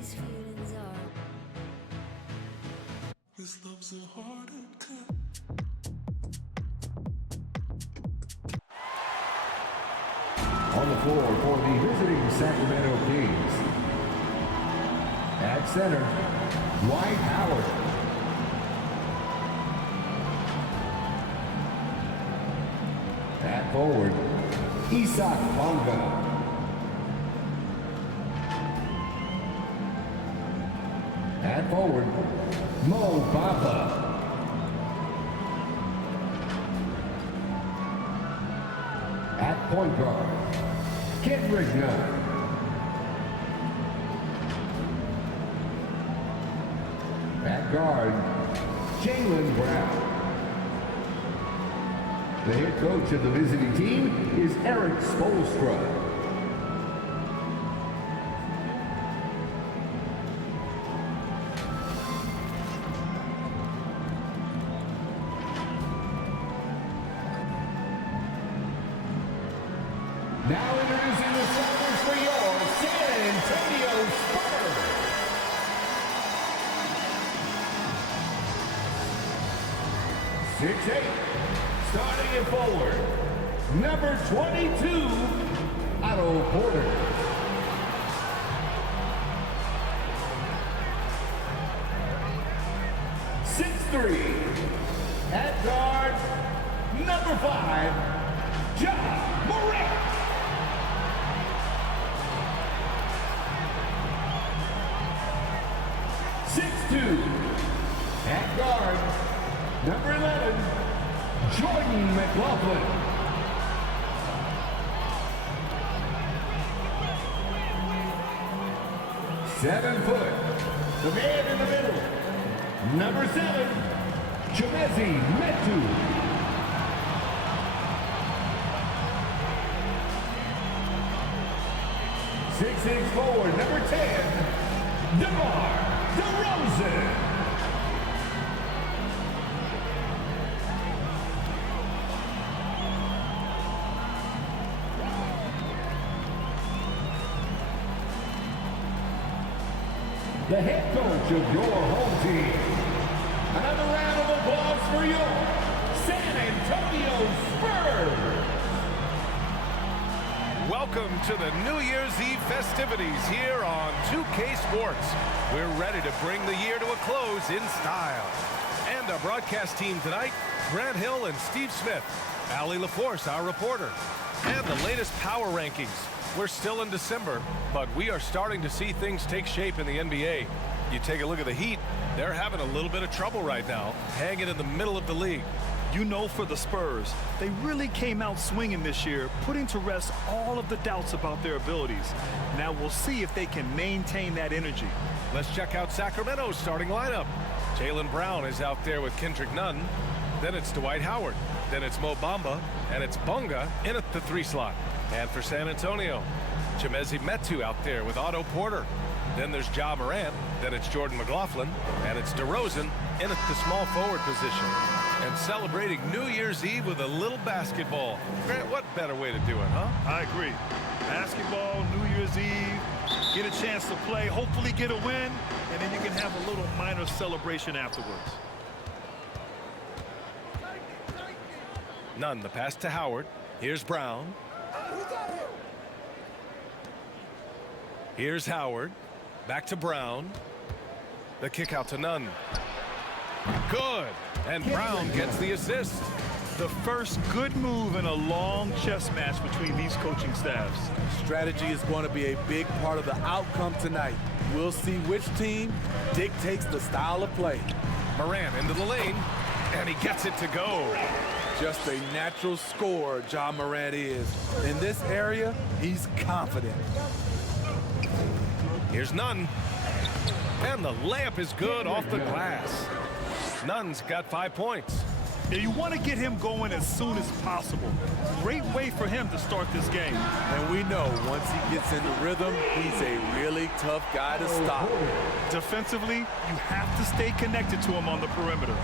his feelings are. This love's a heart attack. On the floor for the visiting Sacramento Kings. At center, Dwight Howard. At forward, Isak Bonga. At forward, Mo Bamba. At point guard, Kendrick Nunn. At guard, Jaylen Brown. The head coach of the visiting team is Eric Spoelstra. Now introducing the starters for your San Antonio Spurs. Starting at forward, number 22, Otto Porter. At guard, number 5, Ja Morant. 6'2", at guard, number 11, Jordan McLaughlin. 7 foot, the man in the middle, number 7, Chemezi Metu. 6'6" forward, number 10, DeMar DeRozan. The head coach of your home team. Another round of applause for your San Antonio Spurs. Welcome to the New Year's Eve festivities here on 2K Sports. We're ready to bring the year to a close in style. And our broadcast team tonight, Grant Hill and Steve Smith, Allie LaForce, our reporter, and the latest power rankings. We're still in December, but we are starting to see things take shape in the NBA. You take a look at the Heat, they're having a little bit of trouble right now, hanging in the middle of the league. You know, for the Spurs, they really came out swinging this year, putting to rest all of the doubts about their abilities. Now we'll see if they can maintain that energy. Let's check out Sacramento's starting lineup. Jaylen Brown is out there with Kendrick Nunn. Then it's Dwight Howard. Then it's Mo Bamba. And it's Bonga in at the 3 slot. And for San Antonio, Chemezi Metu out there with Otto Porter. Then there's Ja Morant. Then it's Jordan McLaughlin. And it's DeRozan in at the small forward position. And celebrating New Year's Eve with a little basketball. Grant, what better way to do it, huh? I agree. Basketball, New Year's Eve, get a chance to play, hopefully get a win, and then you can have a little minor celebration afterwards. Nunn, the pass to Howard. Here's Brown. Here's Howard. Back to Brown. The kick out to Nunn. Good. And Brown gets the assist. The first good move in a long chess match between these coaching staffs. Strategy is going to be a big part of the outcome tonight. We'll see which team dictates the style of play. Morant into the lane, and he gets it to go. Just a natural scorer, Ja Morant is. In this area, he's confident. Here's Nunn. And the layup is good off the glass. Nunn's got 5 points. Yeah, you want to get him going as soon as possible. Great way for him to start this game. And we know once he gets into rhythm, he's a really tough guy to stop. Defensively, you have to stay connected to him on the perimeter.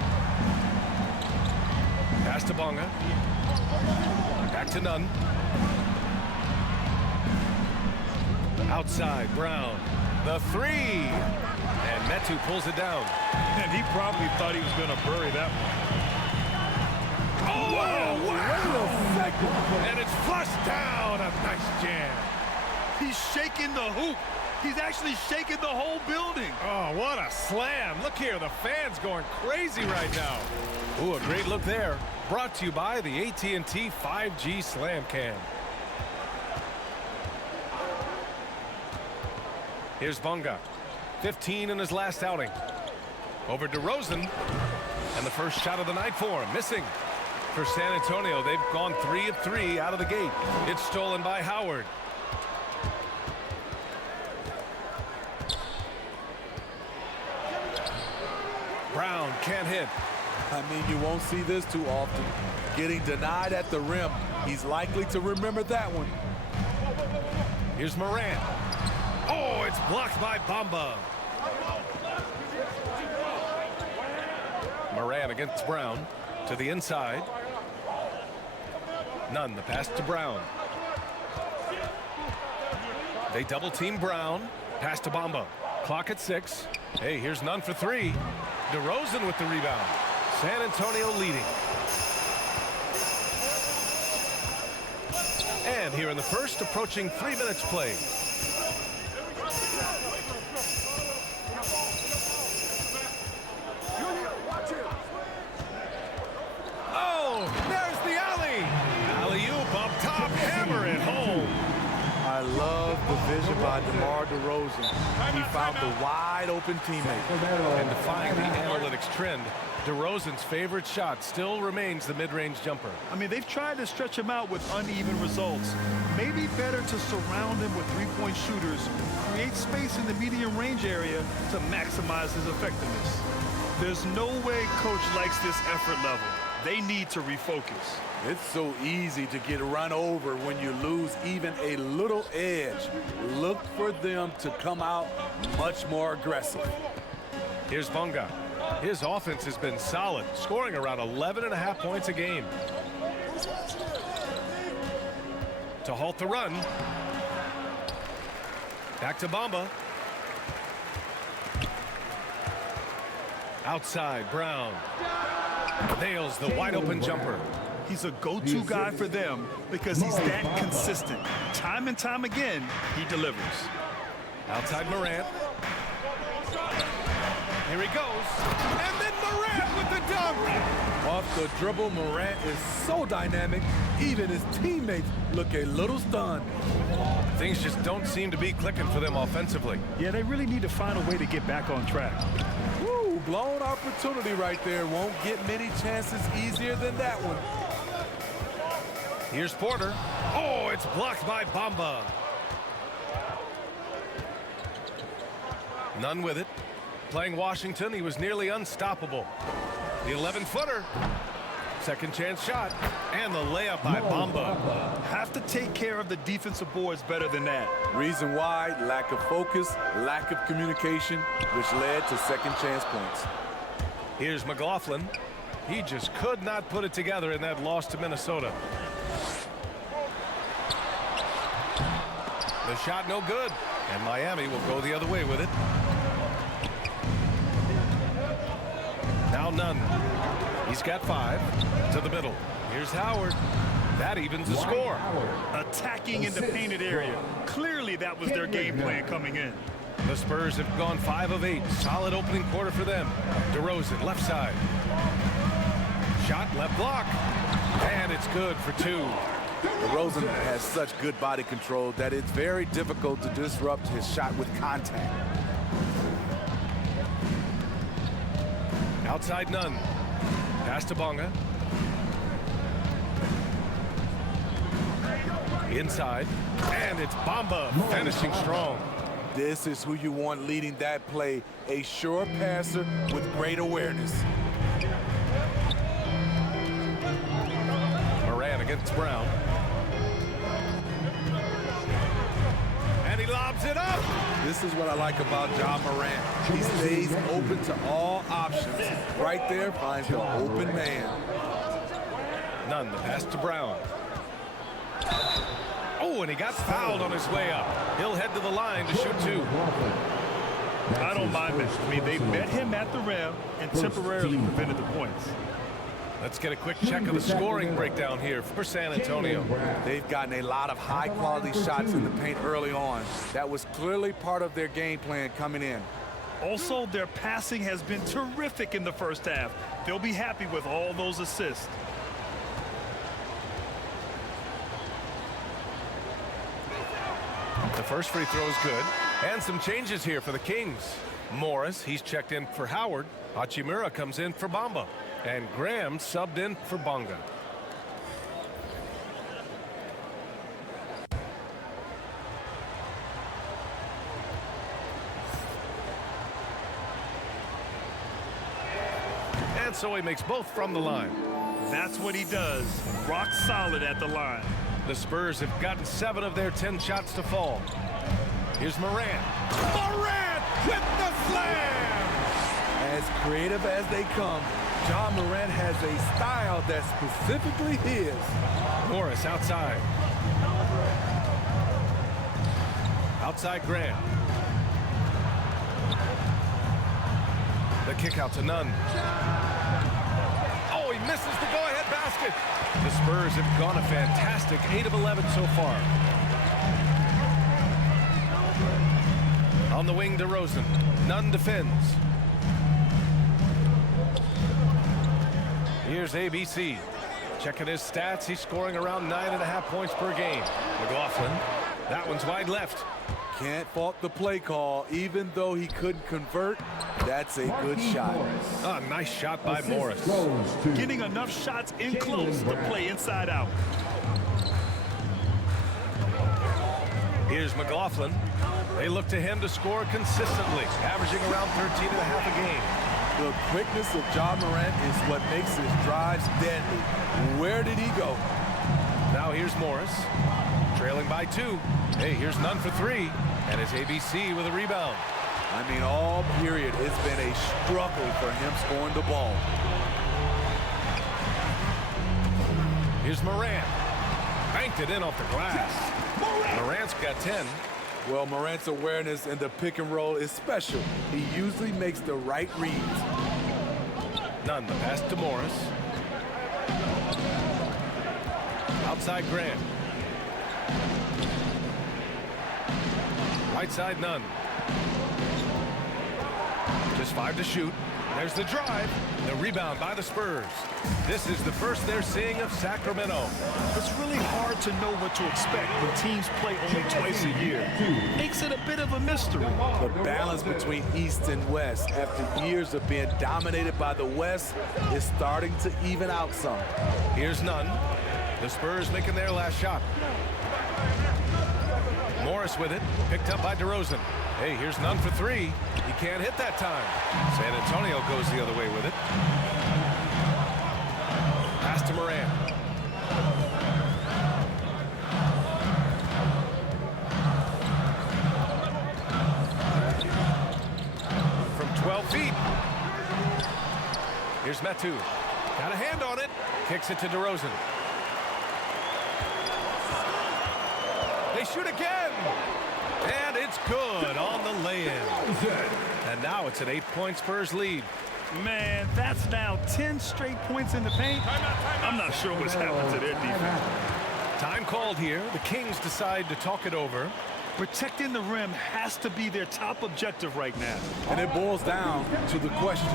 Pass to Bonga. Back to Nunn. Outside, Brown. The three. And Metu pulls it down. And he probably thought he was going to bury that one. Oh, wow! And it's flushed down. A nice jam. He's shaking the hoop. He's actually shaking the whole building. Oh, what a slam. Look here, the fans going crazy right now. Ooh, a great look there. Brought to you by the AT&T 5G Slam Cam. Here's Bunga. 15 in his last outing. Over to DeRozan. And the first shot of the night for him. Missing. For San Antonio, they've gone 3 of 3 out of the gate. It's stolen by Howard. Brown can't hit. I mean, you won't see this too often. Getting denied at the rim. He's likely to remember that one. Here's Morant. Oh, it's blocked by Bamba. Morant against Brown. To the inside. Nunn, the pass to Brown. They double team Brown. Pass to Bamba. Clock at 6. Hey, here's Nunn for 3. DeRozan with the rebound. San Antonio leading. And here in the first, approaching 3 minutes played. Oh, there's the alley. Alley-oop up top, hammer it home. I love the vision by DeMar DeRozan. He found the wide open teammate. And defying the analytics trend, DeRozan's favorite shot still remains the mid-range jumper. I mean, they've tried to stretch him out with uneven results. Maybe better to surround him with three-point shooters, create space in the medium range area to maximize his effectiveness. There's no way coach likes this effort level. They need to refocus. It's so easy to get run over when you lose even a little edge. Look for them to come out much more aggressive. Here's Bunga. His offense has been solid, scoring around 11.5 points a game. To halt the run. Back to Bamba. Outside, Brown. Nails the wide open jumper. He's a go-to guy for them because he's that consistent. Time and time again, he delivers. Outside Morant. Here he goes. And then Morant with the dunk. Off the dribble, Morant is so dynamic, even his teammates look a little stunned. Things just don't seem to be clicking for them offensively. Yeah, they really need to find a way to get back on track. Woo, blown opportunity right there. Won't get many chances easier than that one. Here's Porter. Oh, it's blocked by Bamba. None with it. Playing Washington, he was nearly unstoppable. The 11-footer. Second chance shot. And the layup by Bamba. Have to take care of the defensive boards better than that. Reason why, lack of focus, lack of communication, which led to second chance points. Here's McLaughlin. He just could not put it together in that loss to Minnesota. The shot no good. And Miami will go the other way with it. Now Nunn. He's got 5 to the middle. Here's Howard. That evens the score. Attacking in the painted area. Clearly that was their game plan coming in. The Spurs have gone 5 of 8. Solid opening quarter for them. DeRozan, left side. Shot, left block. And it's good for 2. DeRozan has such good body control that it's very difficult to disrupt his shot with contact. Outside Nunn. Pass to Bonga. Inside. And it's Bamba finishing strong. This is who you want leading that play. A sure passer with great awareness. Morant against Brown. And he lobs it up. This is what I like about Ja Morant. He stays open to all options. Right there finds the open man. Nunn, the pass to Brown. Oh, and he got fouled on his way up. He'll head to the line to shoot 2. I don't mind that. I mean, they met him at the rim and temporarily prevented the points. Let's get a quick check of the scoring breakdown here for San Antonio. They've gotten a lot of high-quality shots in the paint early on. That was clearly part of their game plan coming in. Also, their passing has been terrific in the first half. They'll be happy with all those assists. The first free throw is good. And some changes here for the Kings. Morris, he's checked in for Howard. Hachimura comes in for Bamba. And Graham subbed in for Bonga. And so he makes both from the line. That's what he does. Rock solid at the line. The Spurs have gotten 7 of their 10 shots to fall. Here's Morant. Morant with the slam! As creative as they come, Ja Morant has a style that's specifically his. Morris outside. Outside Graham. The kick out to Nunn. Oh, he misses the go-ahead basket. The Spurs have gone a fantastic 8 of 11 so far. On the wing, DeRozan. Nunn defends. Here's ABC. Checking his stats, he's scoring around 9.5 points per game. McLaughlin, that one's wide left. Can't fault the play call. Even though he couldn't convert, that's a good shot. A nice shot by Morris. Getting enough shots in close to play inside out. Here's McLaughlin. They look to him to score consistently, averaging around 13.5 a game. The quickness of Ja Morant is what makes his drives deadly. Where did he go? Now here's Morris, trailing by 2. Hey, here's Nunn for 3, and it's ABC with a rebound. I mean, all period, it's been a struggle for him scoring the ball. Here's Morant. Banked it in off the glass. Morant's got 10. Well, Morant's awareness in the pick and roll is special. He usually makes the right reads. Nunn, the pass to Morris. Outside Graham. Right side Nunn. Just 5 to shoot. There's the drive. The rebound by the Spurs. This is the first they're seeing of Sacramento. It's really hard to know what to expect when teams play only twice a year. Makes it a bit of a mystery. The balance between East and West after years of being dominated by the West is starting to even out some. Here's Nunn. The Spurs making their last shot. Morris with it. Picked up by DeRozan. Hey, here's Nunn for 3. He can't hit that time. San Antonio goes the other way with it. Pass to Morant. From 12 feet. Here's Metu. Got a hand on it. Kicks it to DeRozan. They shoot again. And it's good on the lay-in. And now it's an 8-point Spurs lead. Man, that's now 10 straight points in the paint. I'm not sure what's happened to their defense. Time called here. The Kings decide to talk it over. Protecting the rim has to be their top objective right now. And it boils down to the question.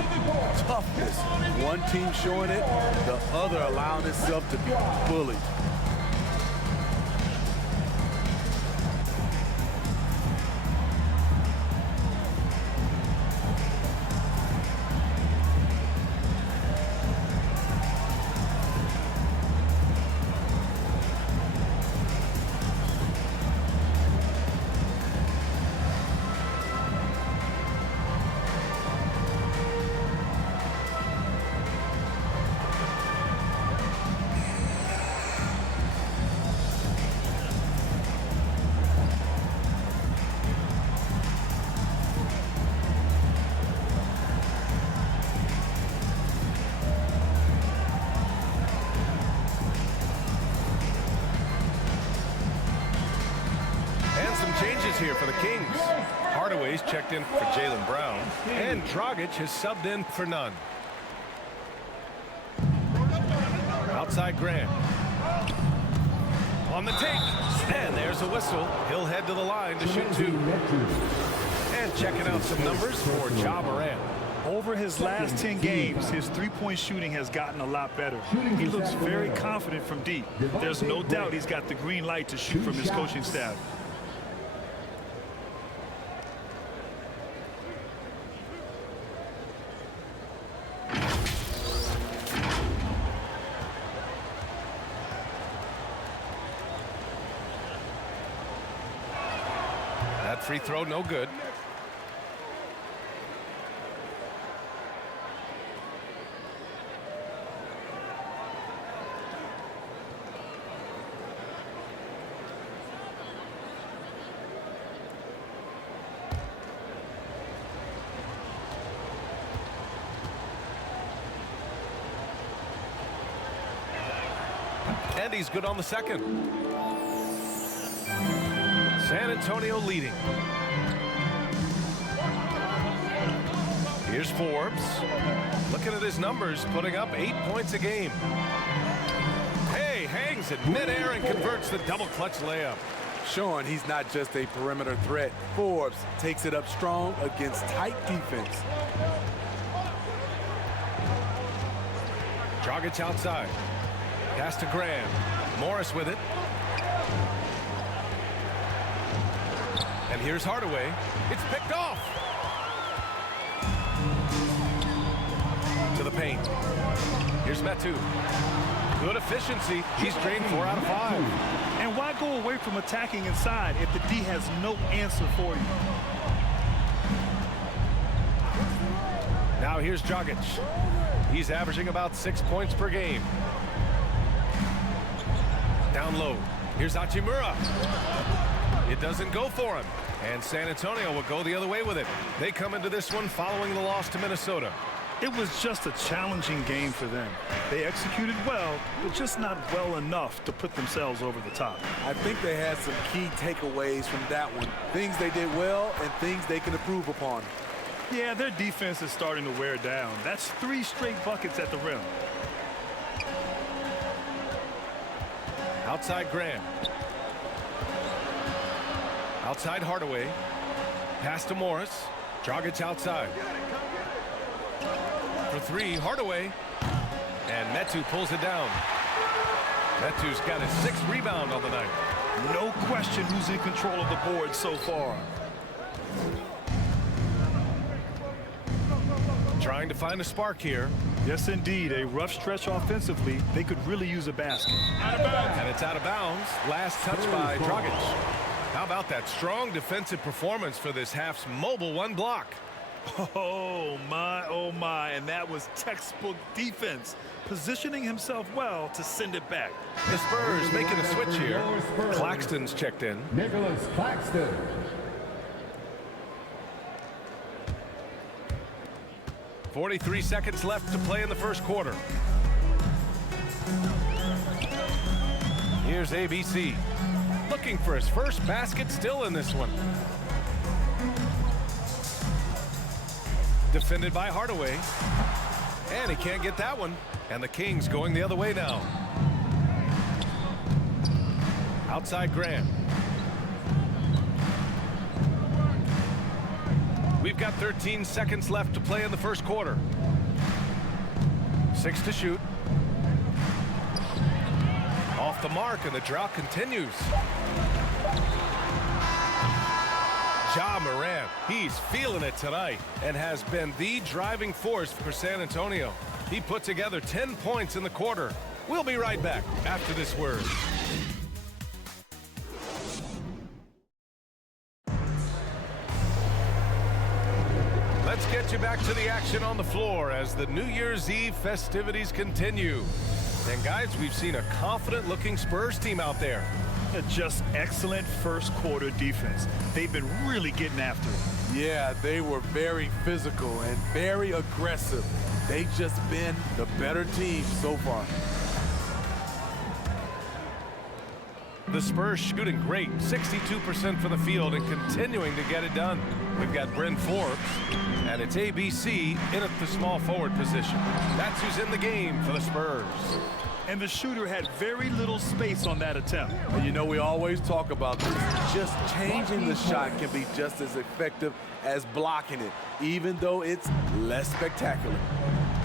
Toughness. One team showing it, the other allowing itself to be bullied. changes here for the Kings. Hardaway's checked in for Jaylen Brown, and Dragic has subbed in for Nunn. Outside Grant. On the take, and there's a whistle. He'll head to the line to shoot two. And checking out some numbers for Ja Morant. Over his last 10 games, his three-point shooting has gotten a lot better. He looks very confident from deep. There's no doubt he's got the green light to shoot from his coaching staff. That free throw, no good. And he's good on the second. San Antonio leading. Here's Forbes. Looking at his numbers, putting up 8 points a game. Hey, hangs in midair and converts the double clutch layup. Showing he's not just a perimeter threat. Forbes takes it up strong against tight defense. Dragic outside. Pass to Graham. Morris with it. And here's Hardaway. It's picked off. To the paint. Here's Metu. Good efficiency. He's drained 4 out of 5. And why go away from attacking inside if the D has no answer for you? Now here's Dragic. He's averaging about 6 points per game. Down low. Here's Hachimura. It doesn't go for him. And San Antonio will go the other way with it. They come into this one following the loss to Minnesota. It was just a challenging game for them. They executed well, but just not well enough to put themselves over the top. I think they had some key takeaways from that one. Things they did well and things they can improve upon. Yeah, their defense is starting to wear down. That's 3 straight buckets at the rim. Outside Graham. Outside Hardaway. Pass to Morris. Dragic outside. For 3, Hardaway. And Metu pulls it down. Metu's got his 6th rebound on the night. No question who's in control of the board so far. Trying to find a spark here. Yes, indeed. A rough stretch offensively. They could really use a basket. And it's out of bounds. Last touch by Dragic. How about that strong defensive performance for this half's mobile 1 block? Oh, my. And that was textbook defense. Positioning himself well to send it back. The Spurs making a switch here. Claxton's checked in. Nicholas Claxton. .43 seconds left to play in the first quarter. Here's ABC. Looking for his first basket still in this one. Defended by Hardaway. And he can't get that one. And the Kings going the other way now. Outside Grant. We've got 13 seconds left to play in the first quarter. 6 to shoot. Off the mark, and the drought continues. Ja Morant, he's feeling it tonight and has been the driving force for San Antonio. He put together 10 points in the quarter. We'll be right back after this word. Let's get you back to the action on the floor as the New Year's Eve festivities continue. And guys, we've seen a confident-looking Spurs team out there. Just excellent first quarter defense. They've been really getting after it. Yeah, they were very physical and very aggressive. They've just been the better team so far. The Spurs shooting great, 62% from the field and continuing to get it done. We've got Bryn Forbes, and it's ABC in at the small forward position. That's who's in the game for the Spurs. And the shooter had very little space on that attempt. And you know, we always talk about this. Just changing the shot can be just as effective as blocking it, even though it's less spectacular.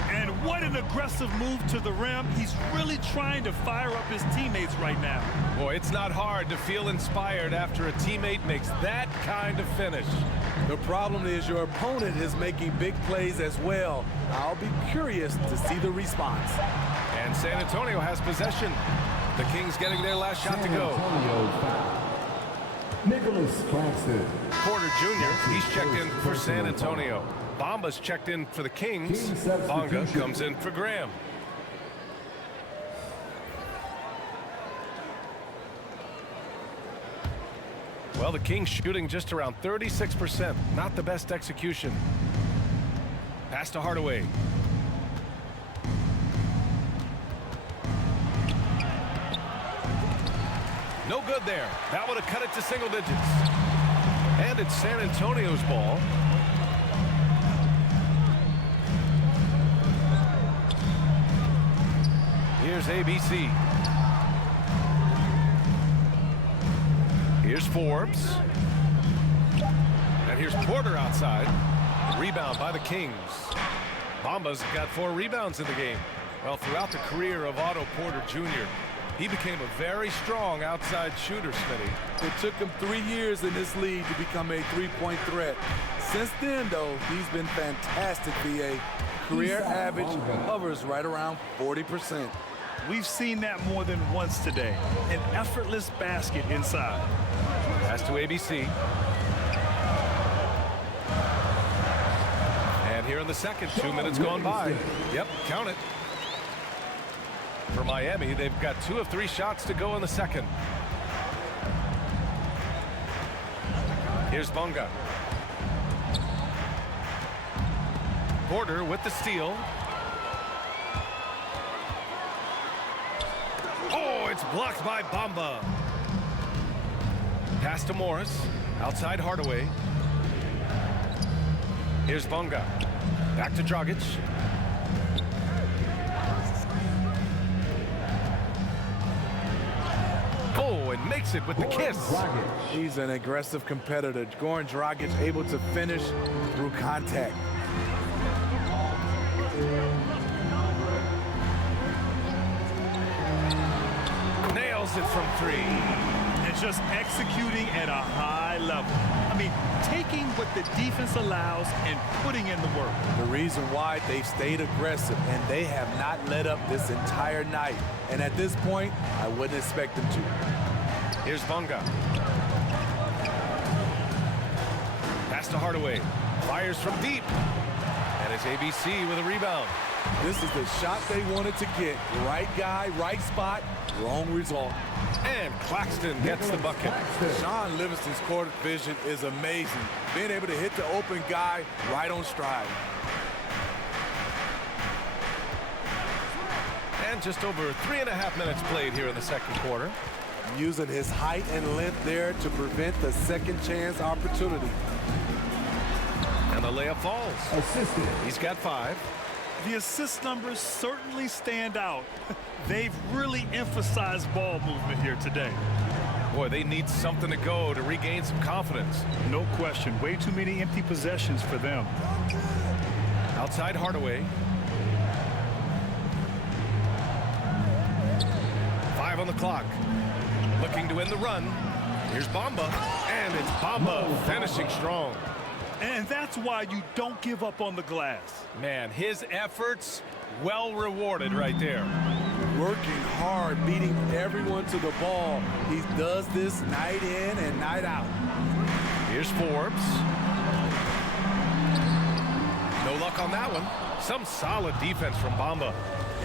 And what an aggressive move to the rim. He's really trying to fire up his teammates right now. Boy, it's not hard to feel inspired after a teammate makes that kind of finish. The problem is your opponent is making big plays as well. I'll be curious to see the response. And San Antonio has possession. The Kings getting their last shot to go. Nicholas Claxton. Porter Jr., he's checked in for San Antonio. Bamba's checked in for the Kings. Bonga comes in for Graham. Well, the Kings shooting just around 36%. Not the best execution. Pass to Hardaway. No good there. That would have cut it to single digits. And it's San Antonio's ball. Here's ABC. Here's Forbes. And here's Porter outside. Rebound by the Kings. Bamba's got 4 rebounds in the game. Well, throughout the career of Otto Porter Jr., he became a very strong outside shooter, Smitty. It took him 3 years in this league to become a three-point threat. Since then, though, he's been fantastic, VA. Career average hovers right around 40%. We've seen that more than once today. An effortless basket inside. Pass to ABC. And here in the second, 2 minutes gone by. Yep, count it. For Miami, they've got 2 of 3 shots to go in the second. Here's Bonga. Porter with the steal. Oh, it's blocked by Bamba. Pass to Morris. Outside Hardaway. Here's Bonga. Back to Dragic. Oh, and makes it with the kiss. He's an aggressive competitor. Goran Dragic able to finish through contact. Nails it from 3. And just executing at a high level. I mean, taking what the defense allows and putting in the work. The reason why they've stayed aggressive and they have not let up this entire night. And at this point, I wouldn't expect them to. Here's Bonga. Pass to Hardaway. Fires from deep. And it's ABC with a rebound. This is the shot they wanted to get. Right guy, right spot, wrong result. And Claxton gets the bucket. Sean Livingston's court vision is amazing. Being able to hit the open guy right on stride. And just over 3.5 minutes played here in the second quarter. Using his height and length there to prevent the second chance opportunity. And the layup falls. Assisted. He's got 5. The assist numbers certainly stand out. They've really emphasized ball movement here today. Boy, they need something to go to regain some confidence. No question. Way too many empty possessions for them. Outside Hardaway. 5 on the clock. Looking to end the run. Here's Bamba. And it's Bamba finishing strong. And that's why you don't give up on the glass. Man, his efforts well rewarded right there. Working hard, beating everyone to the ball. He does this night in and night out. Here's Forbes. No luck on that one. Some solid defense from Bamba.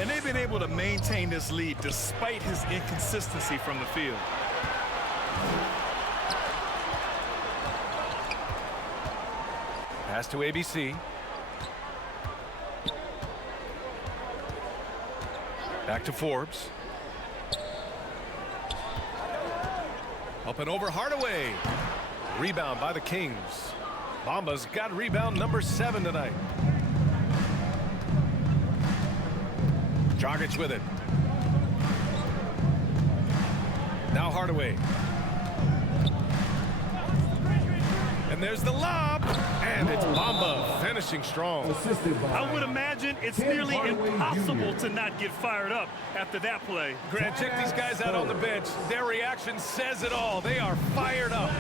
And they've been able to maintain this lead despite his inconsistency from the field. Pass to ABC. Back to Forbes. Up and over Hardaway. Rebound by the Kings. Bamba's got rebound number 7 tonight. Dragic with it. Now Hardaway. And there's the lob. And it's Bamba finishing strong. I would imagine it's nearly impossible to not get fired up after that play. Grant, check these guys out on the bench. Their reaction says it all. They are fired up.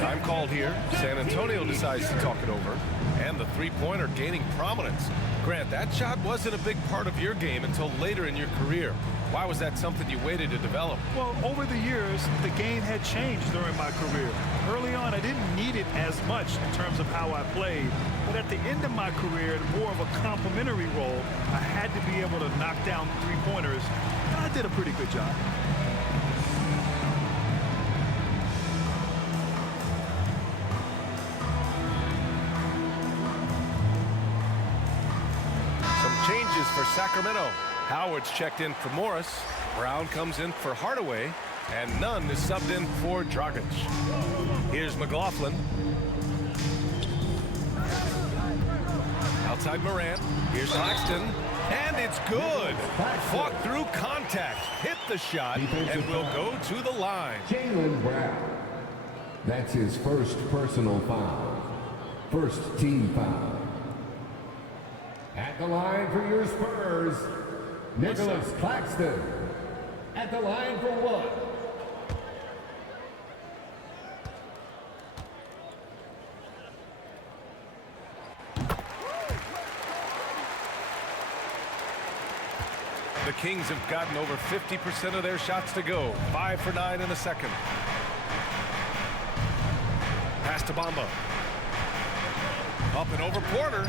Time called here. San Antonio decides to talk it over. And the three-pointer gaining prominence. Grant, that shot wasn't a big part of your game until later in your career. Why was that something you waited to develop? Well, over the years, the game had changed during my career. Early on, I didn't need it as much in terms of how I played. But at the end of my career, in more of a complementary role, I had to be able to knock down three-pointers, and I did a pretty good job. Some changes for Sacramento. Howard's checked in for Morris. Brown comes in for Hardaway. And Nunn is subbed in for Dragic. Here's McLaughlin. Outside Morant. Here's Claxton. And it's good. Fought through contact. Hit the shot and will go to the line. Jaylen Brown. That's his first personal foul. First team foul. At the line for your Spurs, Nicholas Claxton. At the line for one. The Kings have gotten over 50% of their shots to go. 5 for 9 in the second. Pass to Bamba. Up and over Porter.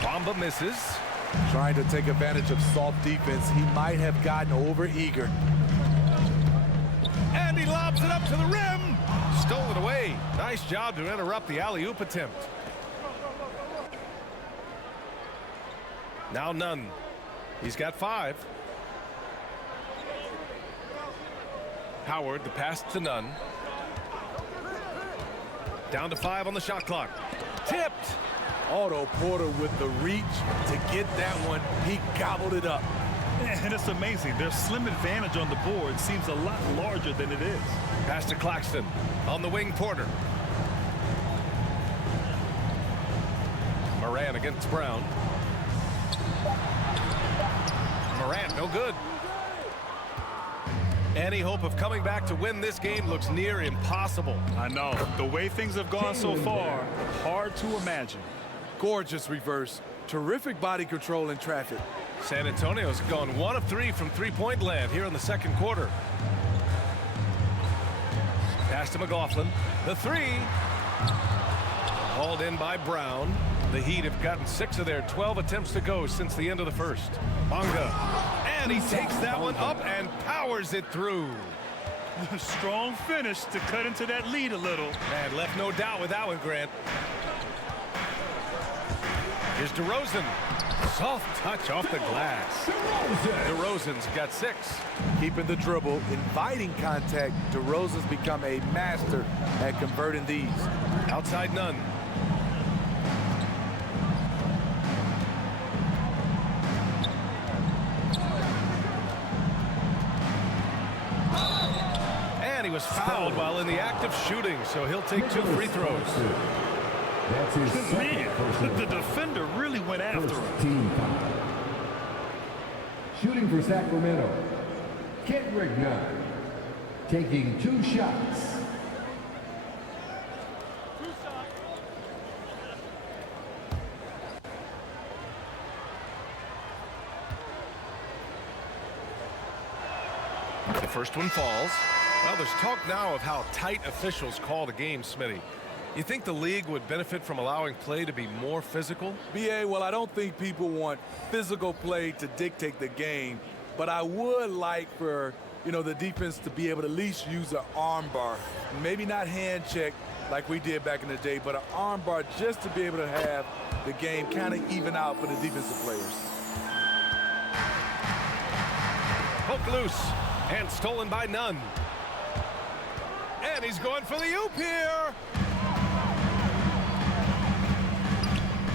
Bamba misses. Trying to take advantage of soft defense. He might have gotten over-eager. And he lobs it up to the rim. Stolen away. Nice job to interrupt the alley-oop attempt. Now Nunn. He's got 5. Howard, the pass to Nunn. Down to 5 on the shot clock. Tipped. Otto Porter with the reach to get that one. He gobbled it up. And it's amazing. Their slim advantage on the board seems a lot larger than it is. Pass to Claxton. On the wing, Porter. Morant against Brown. Morant, no good. Any hope of coming back to win this game looks near impossible. I know. The way things have gone so far, hard to imagine. Gorgeous reverse. Terrific body control in traffic. San Antonio's gone 1 of 3 from three-point land here in the second quarter. Pass to McLaughlin. The 3. Hauled in by Brown. The Heat have gotten 6 of their 12 attempts to go since the end of the first. Bonga. And he takes that one up and powers it through. Strong finish to cut into that lead a little. Man, left no doubt with that one, Grant. Here's DeRozan. Soft touch off the glass. DeRozan's got 6. Keeping the dribble, inviting contact. DeRozan's become a master at converting these. Outside Nunn. And he was fouled while in the act of shooting, so he'll take 2 free throws. That's his Man, the defender really went after him. team foul. Shooting for Sacramento, Kendrick Nunn, taking 2 shots. The first one falls. Well, there's talk now of how tight officials call the game, Smitty. You think the league would benefit from allowing play to be more physical? BA, well, I don't think people want physical play to dictate the game, but I would like for, the defense to be able to at least use an arm bar. Maybe not hand check like we did back in the day, but an arm bar just to be able to have the game kind of even out for the defensive players. Poke loose and stolen by Nunn. And he's going for the oop here.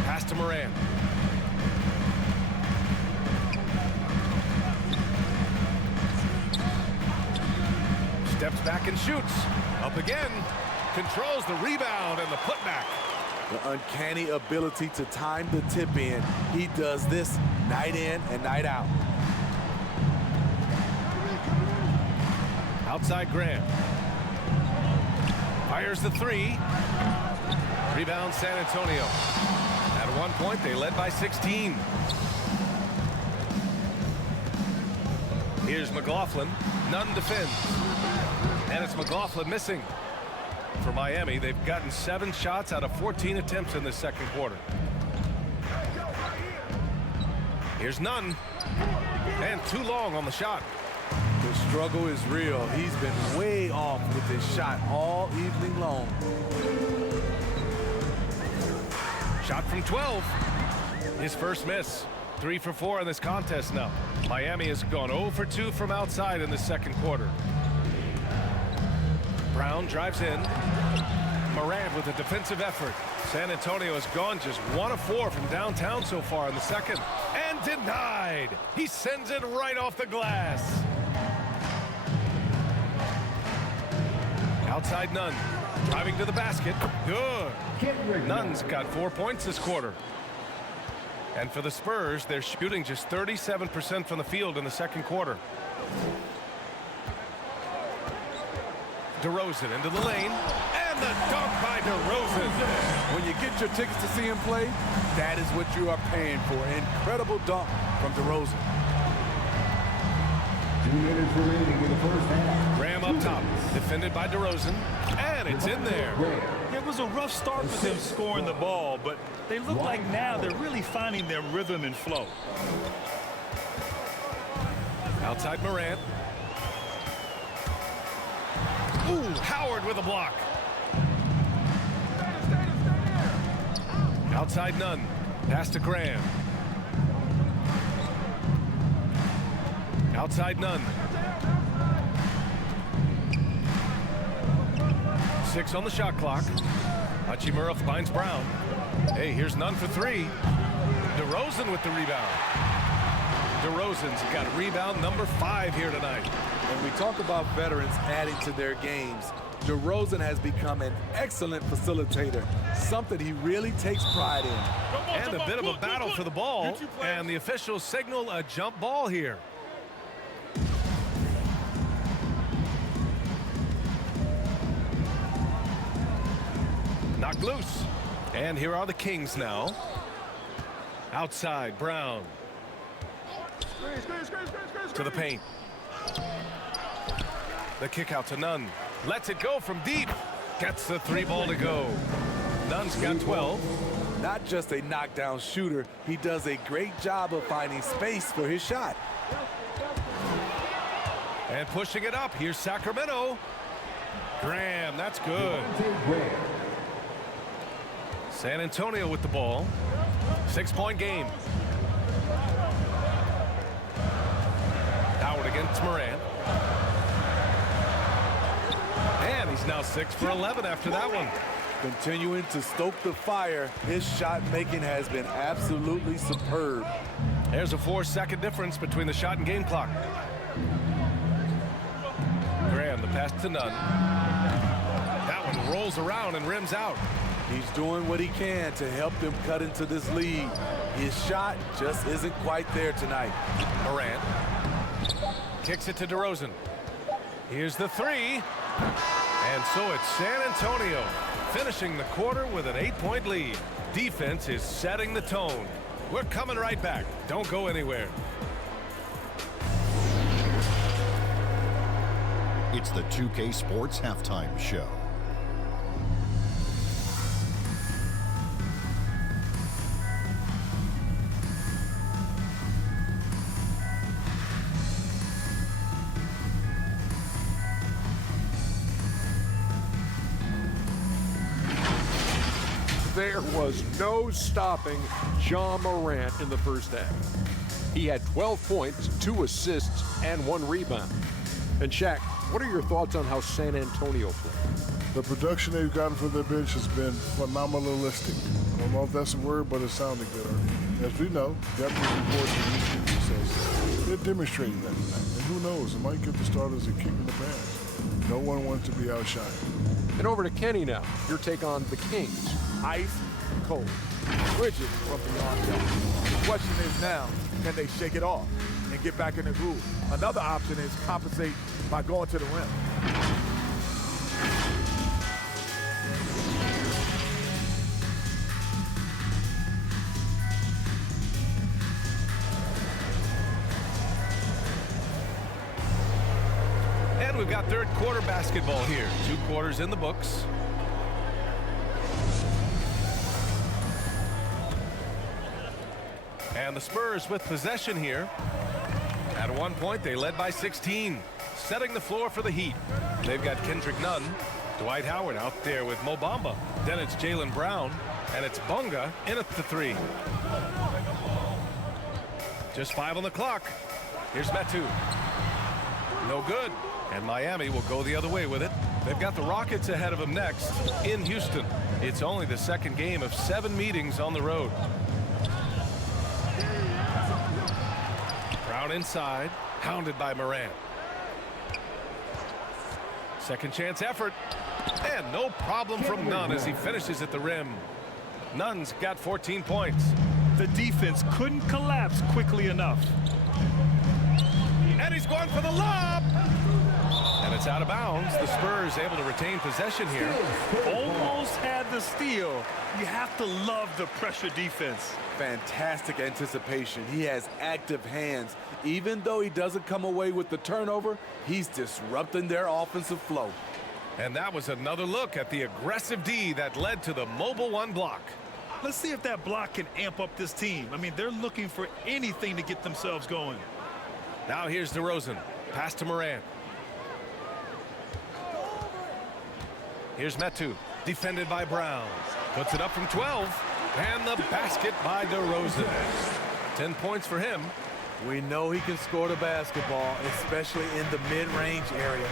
Pass to Moran. Steps back and shoots. Up again. Controls the rebound and the putback. The uncanny ability to time the tip in. He does this night in and night out. Outside Graham. Fires the three. Rebound San Antonio. At one point, they led by 16. Here's McLaughlin. Nunn defends. And it's McLaughlin missing. For Miami, they've gotten 7 shots out of 14 attempts in the second quarter. Here's Nunn. And too long on the shot. The struggle is real. He's been way off with his shot all evening long. Shot from 12. His first miss. 3 for 4 in this contest now. Miami has gone 0 for 2 from outside in the second quarter. Brown drives in. Morant with a defensive effort. San Antonio has gone just 1 of 4 from downtown so far in the second. And denied. He sends it right off the glass. Outside Nunn. Driving to the basket. Good. Nunn's got 4 points this quarter. And for the Spurs, they're shooting just 37% from the field in the second quarter. DeRozan into the lane. And the dunk by DeRozan. When you get your tickets to see him play, that is what you are paying for. Incredible dunk from DeRozan. 2 minutes remaining in the first half. Graham up top. Defended by DeRozan. And it's in there. It was a rough start for them scoring the ball, but they look like now they're really finding their rhythm and flow. Outside Morant. Ooh, Howard with a block. Outside Nunn. Pass to Graham. Outside Nunn. 6 on the shot clock. Hachimura finds Brown. Hey, here's Nunn for 3. DeRozan with the rebound. DeRozan's got rebound number 5 here tonight. When we talk about veterans adding to their games, DeRozan has become an excellent facilitator, something he really takes pride in. And a bit of a battle for the ball, and the officials signal a jump ball here. Knocked loose. And here are the Kings now. Outside, Brown. To the paint. The kick out to Nunn. Lets it go from deep. Gets the 3 ball to go. Nunn's got 12. Not just a knockdown shooter, he does a great job of finding space for his shot. And pushing it up. Here's Sacramento. Graham, that's good. San Antonio with the ball. 6-point game. Howard against Morant. And he's now 6 for 11 after that one. Continuing to stoke the fire, his shot making has been absolutely superb. There's a 4-second difference between the shot and game clock. Graham, the pass to Nunn. That one rolls around and rims out. He's doing what he can to help them cut into this lead. His shot just isn't quite there tonight. Morant kicks it to DeRozan. Here's the 3. And so it's San Antonio finishing the quarter with an 8-point lead. Defense is setting the tone. We're coming right back. Don't go anywhere. It's the 2K Sports Halftime Show. There was no stopping Ja Morant in the first half. He had 12 points, 2 assists, and 1 rebound. And Shaq, What are your thoughts on how San Antonio played? The production they've gotten from their bench has been phenomenalistic. I don't know if that's a word, but it sounded good. As we know, depth is important in success. They're demonstrating that tonight. And who knows, it might give the starters a kick in the pants. No one wants to be outshined. And over to Kenny now. Your take on the Kings. Ice cold. Rigid from beyond that. The question is now, can they shake it off and get back in the groove? Another option is compensate by going to the rim. And we've got third quarter basketball here. 2 quarters in the books. And the Spurs with possession here. At one point, they led by 16, setting the floor for the Heat. They've got Kendrick Nunn, Dwight Howard out there with Mo Bamba. Then it's Jaylen Brown, and it's Bunga in at the 3. Just 5 on the clock. Here's Metu. No good. And Miami will go the other way with it. They've got the Rockets ahead of them next in Houston. It's only the second game of 7 meetings on the road. Brown inside, hounded by Morant. Second chance effort. And no problem from Nunn as he finishes at the rim. Nunn's got 14 points. The defense couldn't collapse quickly enough. And he's going for the lob. And it's out of bounds. The Spurs able to retain possession here. Almost had the steal. You have to love the pressure defense. Fantastic anticipation. He has active hands. Even though he doesn't come away with the turnover, he's disrupting their offensive flow. And that was another look at the aggressive D that led to the mobile 1 block. Let's see if that block can amp up this team. I mean, they're looking for anything to get themselves going. Now here's DeRozan. Pass to Morant. Here's Metu. Defended by Brown. Puts it up from 12. And the basket by DeRozan. 10 points for him. We know he can score the basketball, especially in the mid-range area.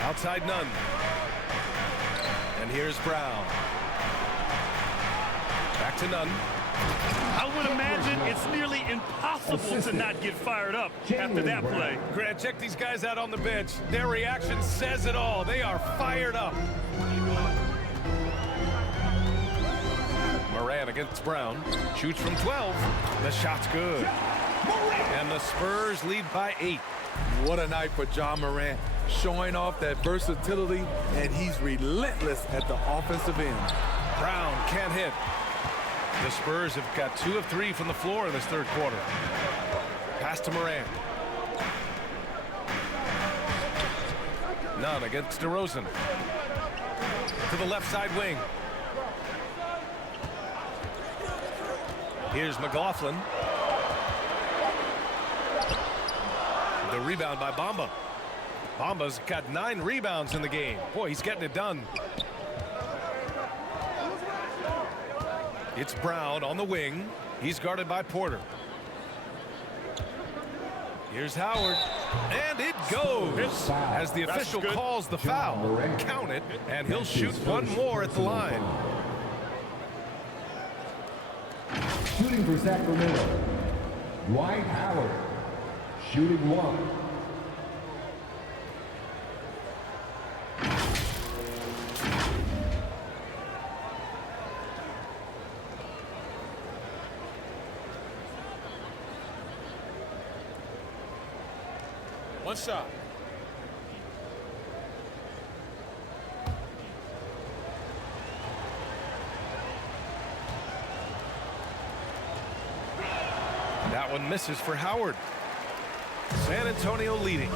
Outside Nunn. And here's Brown. Back to Nunn. I would imagine it's nearly impossible to not get fired up after that play. Grant, check these guys out on the bench. Their reaction says it all. They are fired up. Morant against Brown. Shoots from 12. The shot's good. And the Spurs lead by 8. What a night for John Morant. Showing off that versatility, and he's relentless at the offensive end. Brown can't hit. The Spurs have got 2 of 3 from the floor in this third quarter. Pass to Morant. Nunn against DeRozan. To the left side wing. Here's McLaughlin. The rebound by Bamba. Bamba's got 9 rebounds in the game. Boy, he's getting it done. It's Brown on the wing. He's guarded by Porter. Here's Howard. And it goes. As the official calls the foul. Count it. And he'll shoot 1 more at the line. Shooting for Sacramento, Dwight Howard. Shooting 1. One shot. That one misses for Howard. San Antonio leading.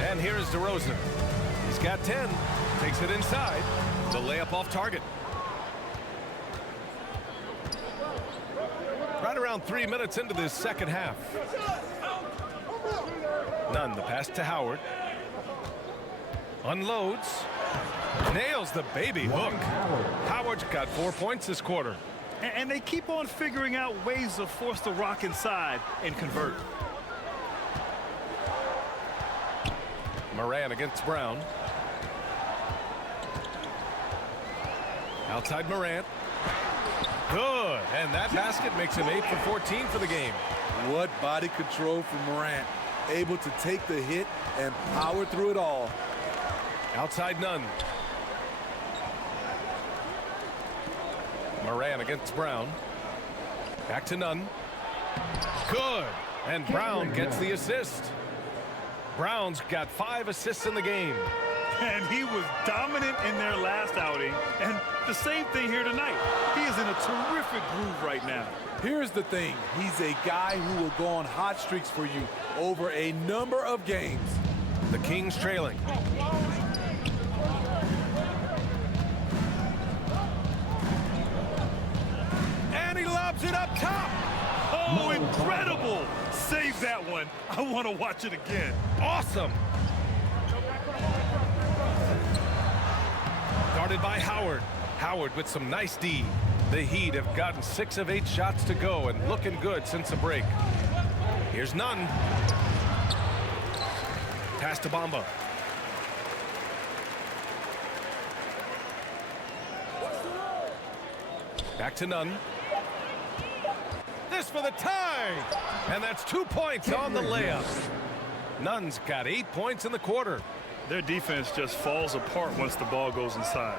And here's DeRozan. He's got 10. Takes it inside. The layup off target. Right around 3 minutes into this second half. Nunn, the pass to Howard. Unloads. Nails the baby hook. Howard's got 4 points this quarter. And they keep on figuring out ways to force the rock inside and convert. Morant against Brown. Outside Morant. Good. And that basket makes him 8 for 14 for the game. What body control from Morant. Able to take the hit and power through it all. Outside Nunn. Morant against Brown. Back to Nunn. Good. And Brown gets the assist. Brown's got 5 assists in the game. And he was dominant in their last outing. And the same thing here tonight. He is in a terrific groove right now. Here's the thing. He's a guy who will go on hot streaks for you over a number of games. The Kings trailing. And he lobs it up top. Oh, incredible. Save that one. I want to watch it again. Awesome. Guarded by Howard. Howard with some nice D. The Heat have gotten 6 of 8 shots to go and looking good since the break. Here's Nunn. Pass to Bamba. Back to Nunn. This for the tie. And that's 2 points on the layup. Nunn's got 8 points in the quarter. Their defense just falls apart once the ball goes inside.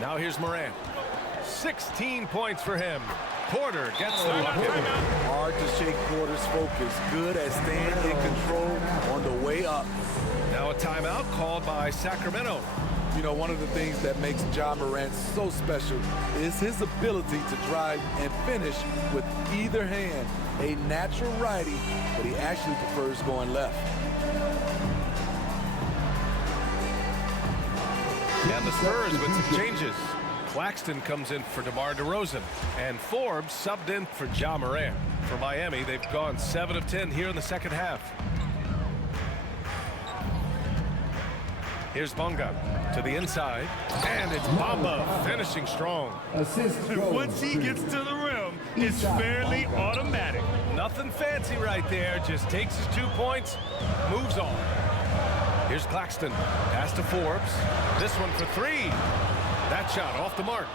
Now here's Morant. 16 points for him. Porter gets the bucket. Hard to shake Porter's focus. Good at staying in control on the way up. Now a timeout called by Sacramento. You know, one of the things that makes Ja Morant so special is his ability to drive and finish with either hand. A natural righty, but he actually prefers going left. And the Spurs with some changes. Claxton comes in for DeMar DeRozan. And Forbes subbed in for Ja Morant. For Miami, they've gone 7 of 10 here in the second half. Here's Bunga to the inside. And it's Bamba finishing strong. Once he gets to the rim, it's fairly automatic. Nothing fancy right there. Just takes his 2 points, moves on. Here's Claxton. Pass to Forbes. This one for 3. That shot off the mark.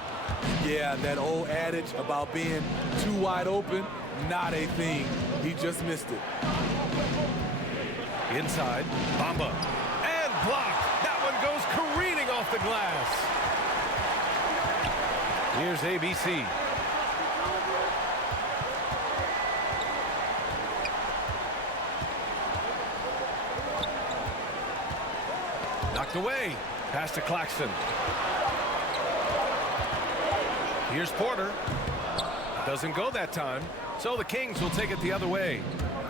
Yeah, that old adage about being too wide open, not a thing. He just missed it. Inside, Bamba. And blocked. That one goes careening off the glass. Here's ABC. Knocked away. Pass to Claxton. Here's Porter. Doesn't go that time. So the Kings will take it the other way.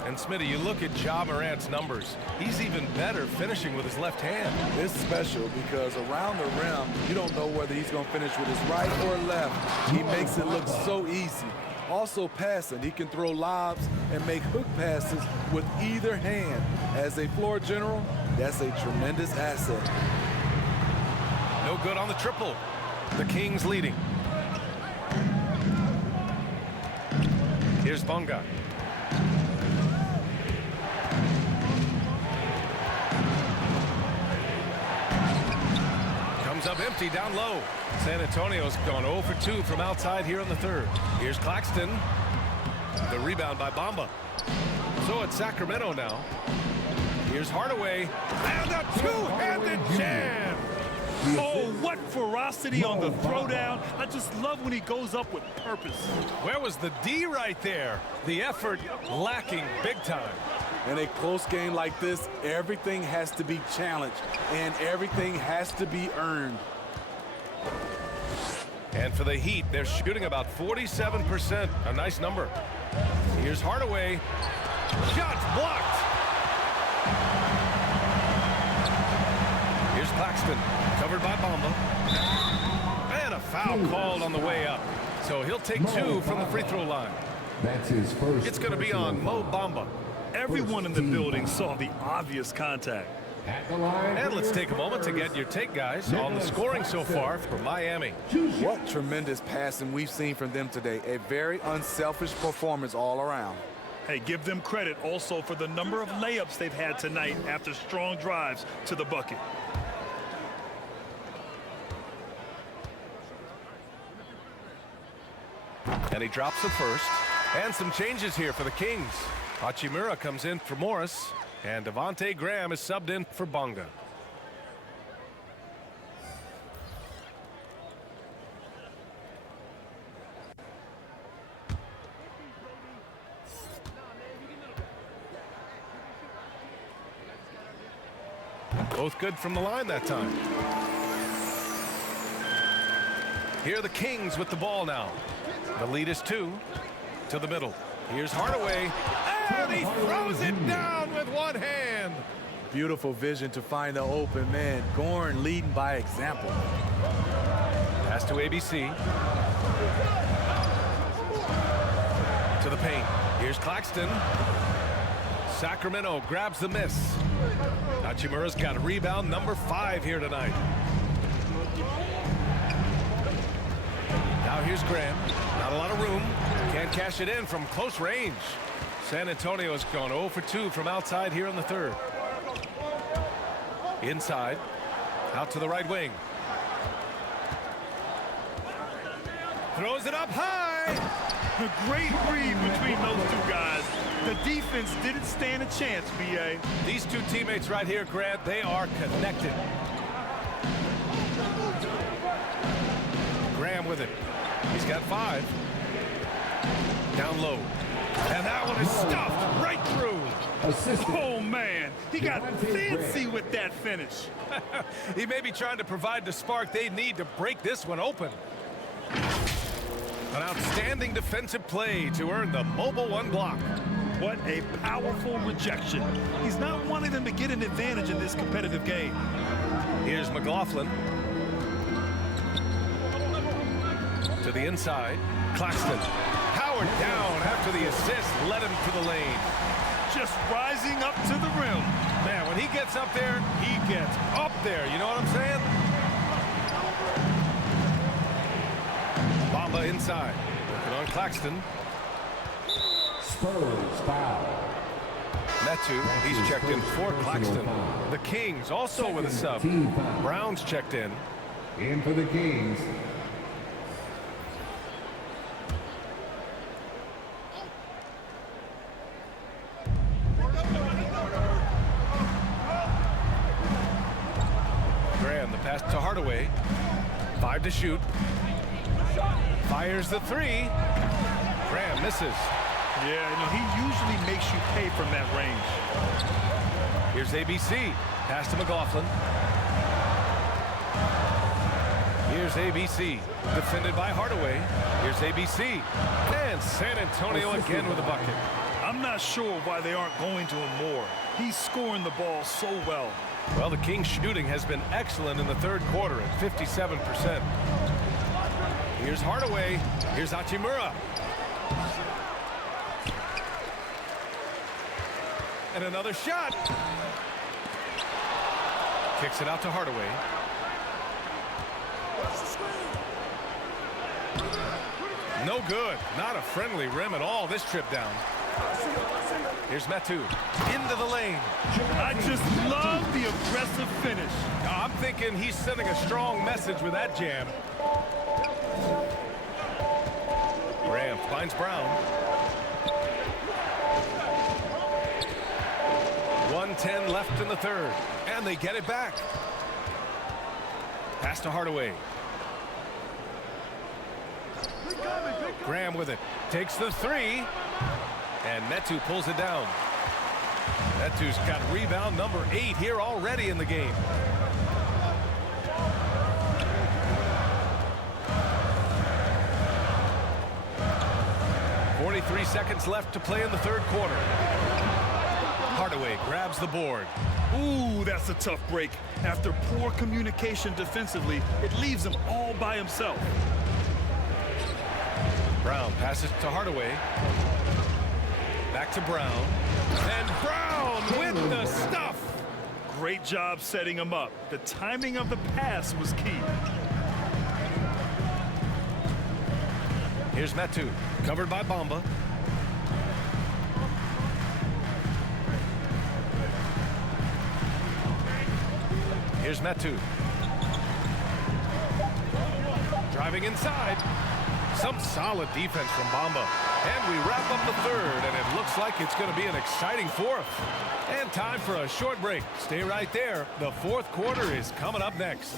And Smitty, you look at Ja Morant's numbers. He's even better finishing with his left hand. It's special because around the rim, you don't know whether he's going to finish with his right or left. He makes it look so easy. Also passing, he can throw lobs and make hook passes with either hand. As a floor general, that's a tremendous asset. No good on the triple. The Kings leading. Here's Bunga. Comes up empty down low. San Antonio's gone 0 for 2 from outside here in the third. Here's Claxton. The rebound by Bamba. So it's Sacramento now. Here's Hardaway. And a two-handed jam. Oh, what ferocity on the throwdown. I just love when he goes up with purpose. Where was the D right there? The effort lacking big time. In a close game like this, everything has to be challenged and everything has to be earned. And for the Heat, they're shooting about 47%. A nice number. Here's Hardaway. Shots blocked. Here's Claxton. Covered by Bamba. And a foul called on the way up. So he'll take 2 from the free throw line. That's his first. It's going to be on Mo Bamba. Everyone in the building saw the obvious contact. And let's take a moment to get your take, guys, on the scoring so far for Miami. What tremendous passing we've seen from them today. A very unselfish performance all around. Hey, give them credit also for the number of layups they've had tonight after strong drives to the bucket. And he drops the first. And some changes here for the Kings. Hachimura comes in for Morris, and Devontae Graham is subbed in for Bonga. Both good from the line that time. Here are the Kings with the ball now. The lead is 2 to the middle. Here's Hardaway, and he throws it down with one hand. Beautiful vision to find the open man. Gorn leading by example. Pass to ABC. To the paint. Here's Claxton. Sacramento grabs the miss. Hachimura's got a rebound number 5 here tonight. Now here's Graham. Not a lot of room. Can't cash it in from close range. San Antonio's gone 0 for 2 from outside here in the third. Inside. Out to the right wing. Throws it up high. A great read between those two guys. The defense didn't stand a chance, B.A. These two teammates right here, Grant, they are connected. Graham with it. He's got 5. Down low. And that one is stuffed right through. Oh, man. He got fancy with that finish. He may be trying to provide the spark they need to break this one open. An outstanding defensive play to earn the mobile 1 block. What a powerful rejection. He's not wanting them to get an advantage in this competitive game. Here's McLaughlin. To the inside. Claxton. Howard down after the assist led him to the lane. Just rising up to the rim. Man, when he gets up there, he gets up there. You know what I'm saying? Bamba inside. Working on Claxton. Spurs foul. Metu, he's checked in for Claxton. The Kings also with a sub. Brown's checked in. In for the Kings. Graham, the pass to Hardaway. 5 to shoot. Fires the 3. Graham misses. Yeah, he usually makes you pay from that range. Here's ABC. Pass to McLaughlin. Here's ABC. Defended by Hardaway. Here's ABC. And San Antonio again with a bucket. I'm not sure why they aren't going to him more. He's scoring the ball so well. Well, the Kings' shooting has been excellent in the third quarter at 57%. Here's Hardaway. Here's Hachimura. And another shot. Kicks it out to Hardaway. No good. Not a friendly rim at all this trip down. Here's Metu. Into the lane. I just love the aggressive finish. I'm thinking he's sending a strong message with that jam. Graham finds Brown. 1:10 left in the third. And they get it back. Pass to Hardaway. Graham with it. Takes the 3. And Metu pulls it down. Metu's got rebound number 8 here already in the game. .43 seconds left to play in the third quarter. Hardaway grabs the board. Ooh, that's a tough break. After poor communication defensively, it leaves him all by himself. Brown passes to Hardaway. Back to Brown. And Brown with the stuff. Great job setting him up. The timing of the pass was key. Here's Metu, covered by Bamba. Here's Metu. Driving inside. Some solid defense from Bamba. And we wrap up the third, and it looks like it's going to be an exciting fourth. And time for a short break. Stay right there. The fourth quarter is coming up next.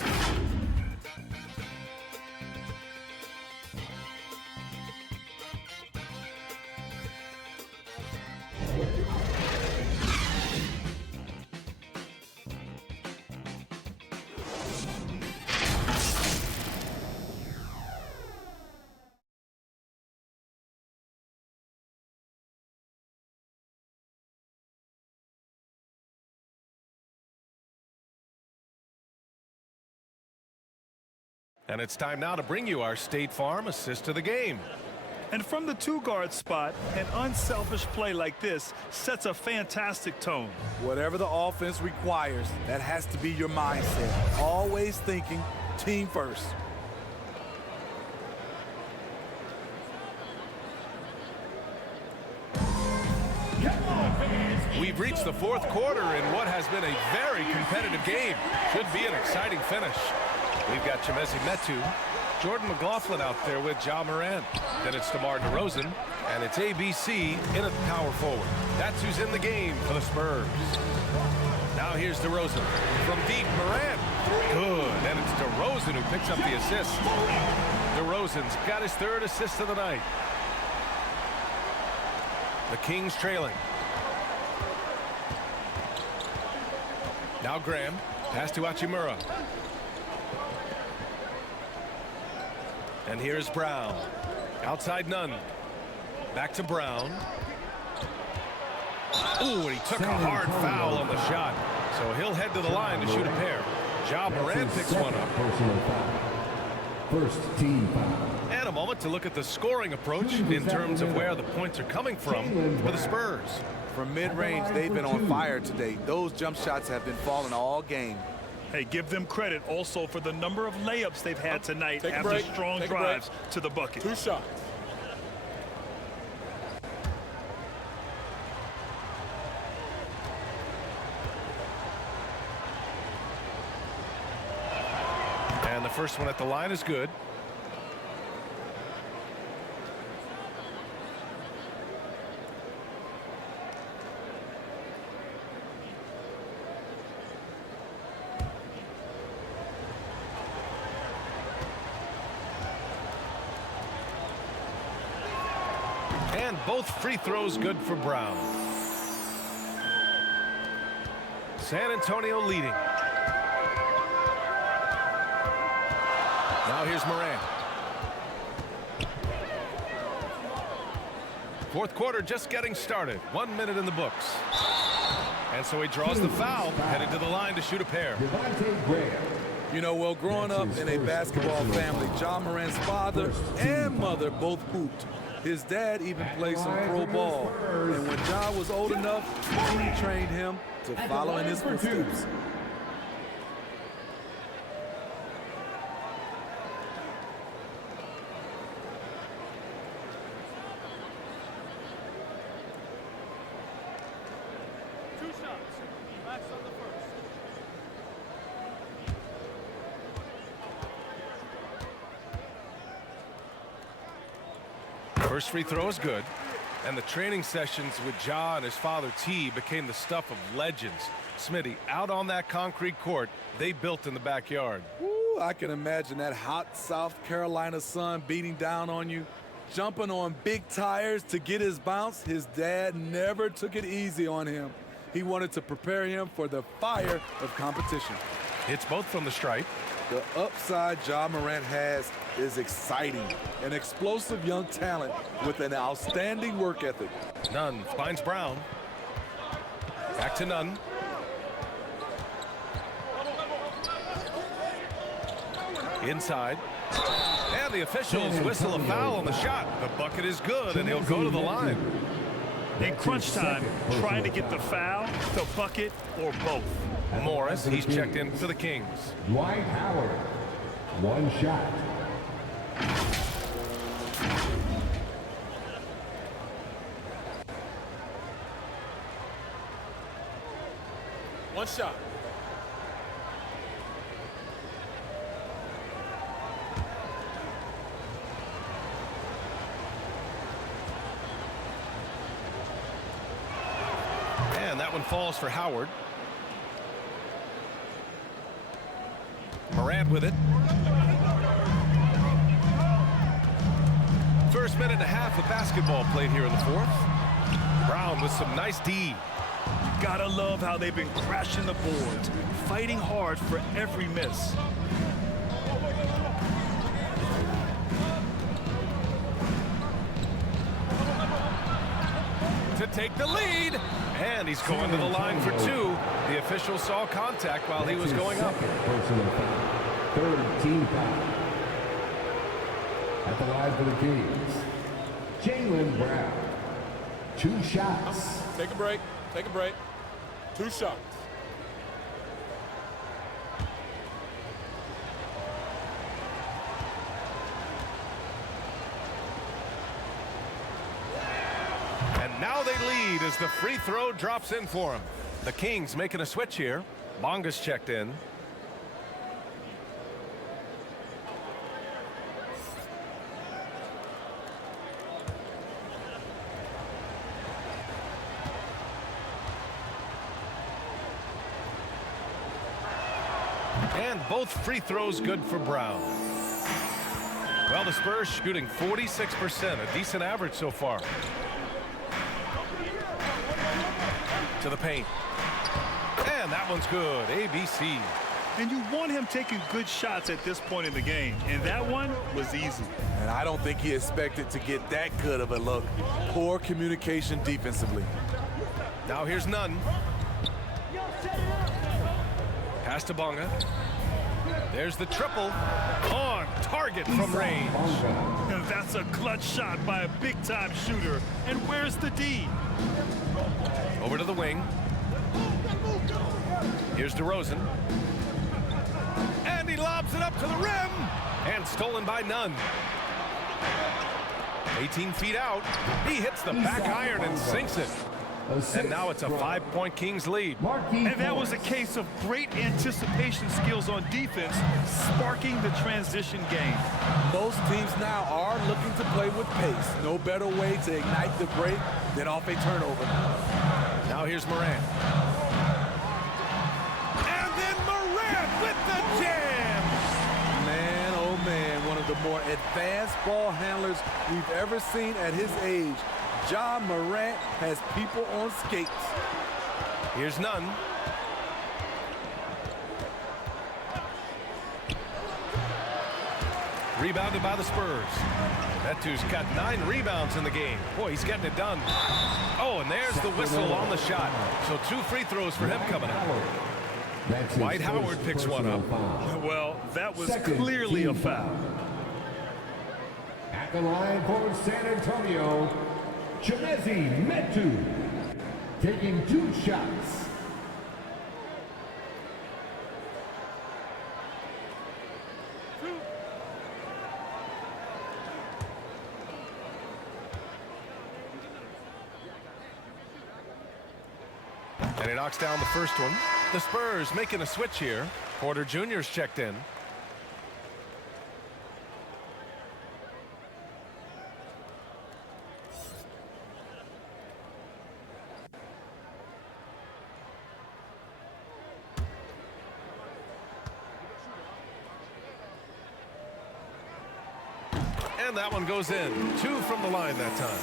And it's time now to bring you our State Farm assist to the game. And from the two-guard spot, an unselfish play like this sets a fantastic tone. Whatever the offense requires, that has to be your mindset. Always thinking team first. We've reached the fourth quarter in what has been a very competitive game. Should be an exciting finish. We've got Chimezie Metu, Jordan McLaughlin out there with Ja Morant. Then it's DeMar DeRozan, and it's ABC in at power forward. That's who's in the game for the Spurs. Now here's DeRozan. From deep, Morant. Good, and it's DeRozan who picks up the assist. DeRozan's got his third assist of the night. The Kings trailing. Now Graham, pass to Hachimura. And here's Brown. Outside Nunn. Back to Brown. Ooh, and he took a hard foul on the shot. So he'll head to the line to shoot a pair. Ja Morant picks one up. First team foul. And a moment to look at the scoring approach in terms of where the points are coming from for the Spurs. From mid-range, they've been on fire today. Those jump shots have been falling all game. Hey, give them credit also for the number of layups they've had tonight after break. strong Take a drives to the bucket. 2 shots. And the first one at the line is good. And both free throws good for Brown. San Antonio leading. Now here's Morant. Fourth quarter just getting started. 1 minute in the books. And so he draws the foul, headed to the line to shoot a pair. You know, well, growing up in a basketball family, Ja Morant's father and mother both hooped. His dad even played some pro ball. And when Ja was old enough, he trained him to follow in his footsteps. First free throw is good. And the training sessions with Ja and his father T became the stuff of legends. Smitty, out on that concrete court they built in the backyard. Ooh, I can imagine that hot South Carolina sun beating down on you, jumping on big tires to get his bounce. His dad never took it easy on him. He wanted to prepare him for the fire of competition. Hits both from the stripe. The upside Ja Morant has is exciting. An explosive young talent with an outstanding work ethic. Nunn finds Brown. Back to Nunn. Inside. And the officials whistle a foul on the shot. The bucket is good, and he'll go to the line. In crunch time, trying to get the foul, the bucket, or both. Morris, he's checked in for the Kings. Dwight Howard, one shot. One shot. that one falls for Howard. Morant with it. First minute and a half of basketball played here in the fourth. Brown with some nice D. You gotta love how they've been crashing the boards, fighting hard for every miss. To take the lead, and he's going to the line for two. The official saw contact while he was going up. Personal foul. Third team foul. At the line for the Kings, Jaylen Brown. 2 shots. Take a break. Take a break. 2 shots. And now they lead as the free throw drops in for him. The Kings making a switch here. Bonga's checked in. And both free throws good for Brown. Well, the Spurs shooting 46%, a decent average so far. To the paint. And that one's good. ABC. And you want him taking good shots at this point in the game. And that one was easy. And I don't think he expected to get that good of a look. Poor communication defensively. Now here's Nunn. Pass to Bonga. There's the triple. On target from range. And that's a clutch shot by a big-time shooter. And where's the D? Over to the wing. Here's DeRozan. And he lobs it up to the rim. And stolen by Nunn. 18 feet out. He hits the back iron and sinks it. And now it's a 5-point Kings lead. And that was a case of great anticipation skills on defense, sparking the transition game. Most teams now are looking to play with pace. No better way to ignite the break than off a turnover. Now here's Morant. And then Morant with the jam. Man, oh man, one of the more advanced ball handlers we've ever seen at his age. Ja Morant has people on skates. Here's Nunn. Rebounded by the Spurs. That dude's got 9 rebounds in the game. Boy, he's getting it done. Oh, and there's the whistle on the shot. So 2 free throws for him coming up. Dwight Howard picks one up. Well, that was clearly a foul. At the line for San Antonio, Chimezie Metu, taking 2 shots. And he knocks down the first one. The Spurs making a switch here. Porter Jr.'s checked in. And that one goes in. 2 from the line that time.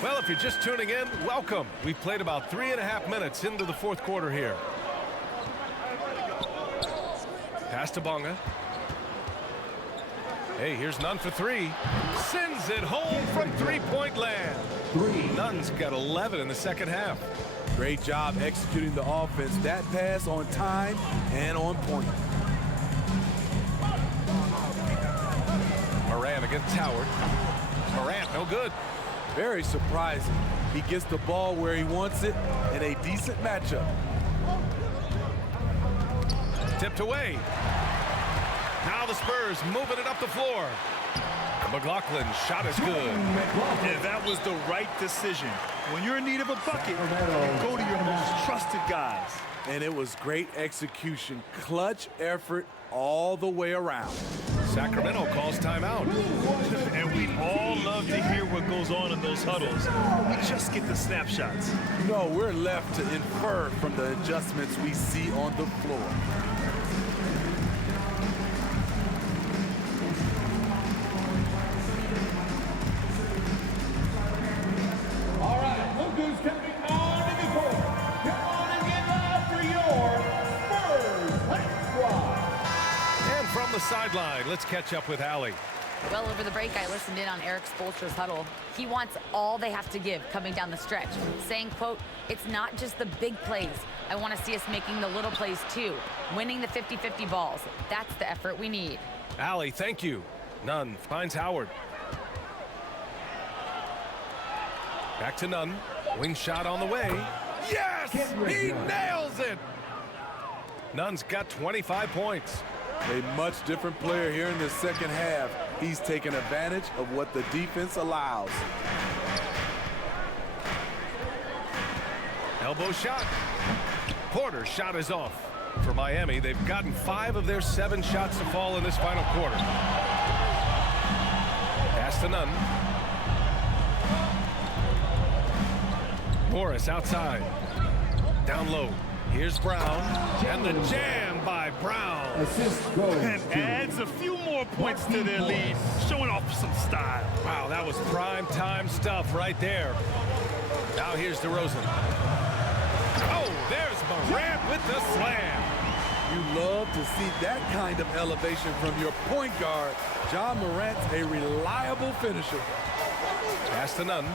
Well, if you're just tuning in, welcome. We've played about 3.5 minutes into the fourth quarter here. Pass to Bonga. Hey, here's Nunn for 3. Sends it home from 3-point land. Nunn's got 11 in the second half. Great job executing the offense. That pass on time and on point. Morant against Howard. Morant, no good. Very surprising. He gets the ball where he wants it in a decent matchup. Tipped away. Now the Spurs moving it up the floor. McLaughlin's shot is good. And that was the right decision. When you're in need of a bucket, you go to your most trusted guys. And it was great execution. Clutch effort all the way around. Sacramento calls timeout. And we'd all love to hear what goes on in those huddles. We just get the snapshots. No, we're left to infer from the adjustments we see on the floor. All right, look who's coming on in the court. Come on and get loud for your Spurs Hype Squad. And from the sideline, let's catch up with Allie. Well, over the break, I listened in on Eric Spoelstra's huddle. He wants all they have to give coming down the stretch, saying, quote, "It's not just the big plays. I want to see us making the little plays too, winning the 50-50 balls. That's the effort we need." Allie, thank you. Nunn finds Howard. Back to Nunn. Wing shot on the way. Yes! He nails it! Nunn's got 25 points. A much different player here in the second half. He's taken advantage of what the defense allows. Elbow shot. Porter's shot is off. For Miami, they've gotten 5 of their 7 shots to fall in this final quarter. Pass to Nunn. Morris outside. Down low. Here's Brown. And the jam by Brown. Assist goes And to adds a few more points to their lead, showing off some style. Wow, that was prime time stuff right there. Now here's DeRozan. Oh, there's Morant with the slam. You love to see that kind of elevation from your point guard. Ja Morant's a reliable finisher. Pass to Nunn.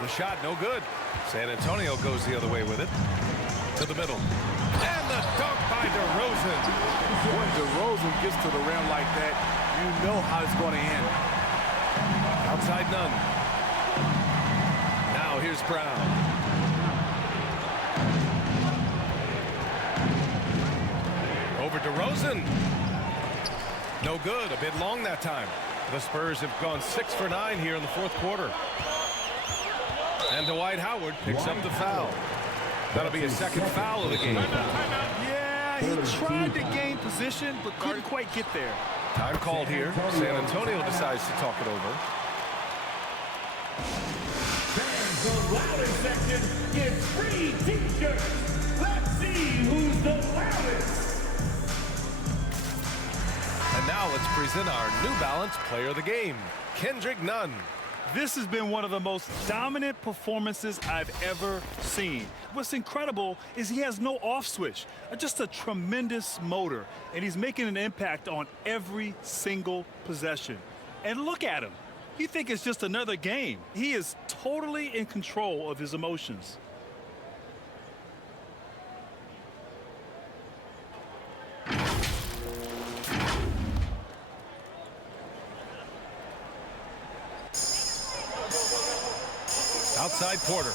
The shot, no good. San Antonio goes the other way with it. To the middle. And the dunk by DeRozan. When DeRozan gets to the rim like that, you know how it's going to end. Outside Nunn. Now here's Brown. Over DeRozan. No good. A bit long that time. The Spurs have gone 6 for 9 here in the fourth quarter. And Dwight Howard picks up the foul. That'll be his second foul of the game. Yeah, he tried to gain position, but couldn't quite get there. Time called here. San Antonio decides to talk it over. fans. The louder section gets free t-shirts. Let's see who's the loudest. And now let's present our New Balance Player of the Game, Kendrick Nunn. This has been one of the most dominant performances I've ever seen. What's incredible is he has no off switch, just a tremendous motor, and he's making an impact on every single possession. And look at him. You think it's just another game. He is totally in control of his emotions. Outside Porter.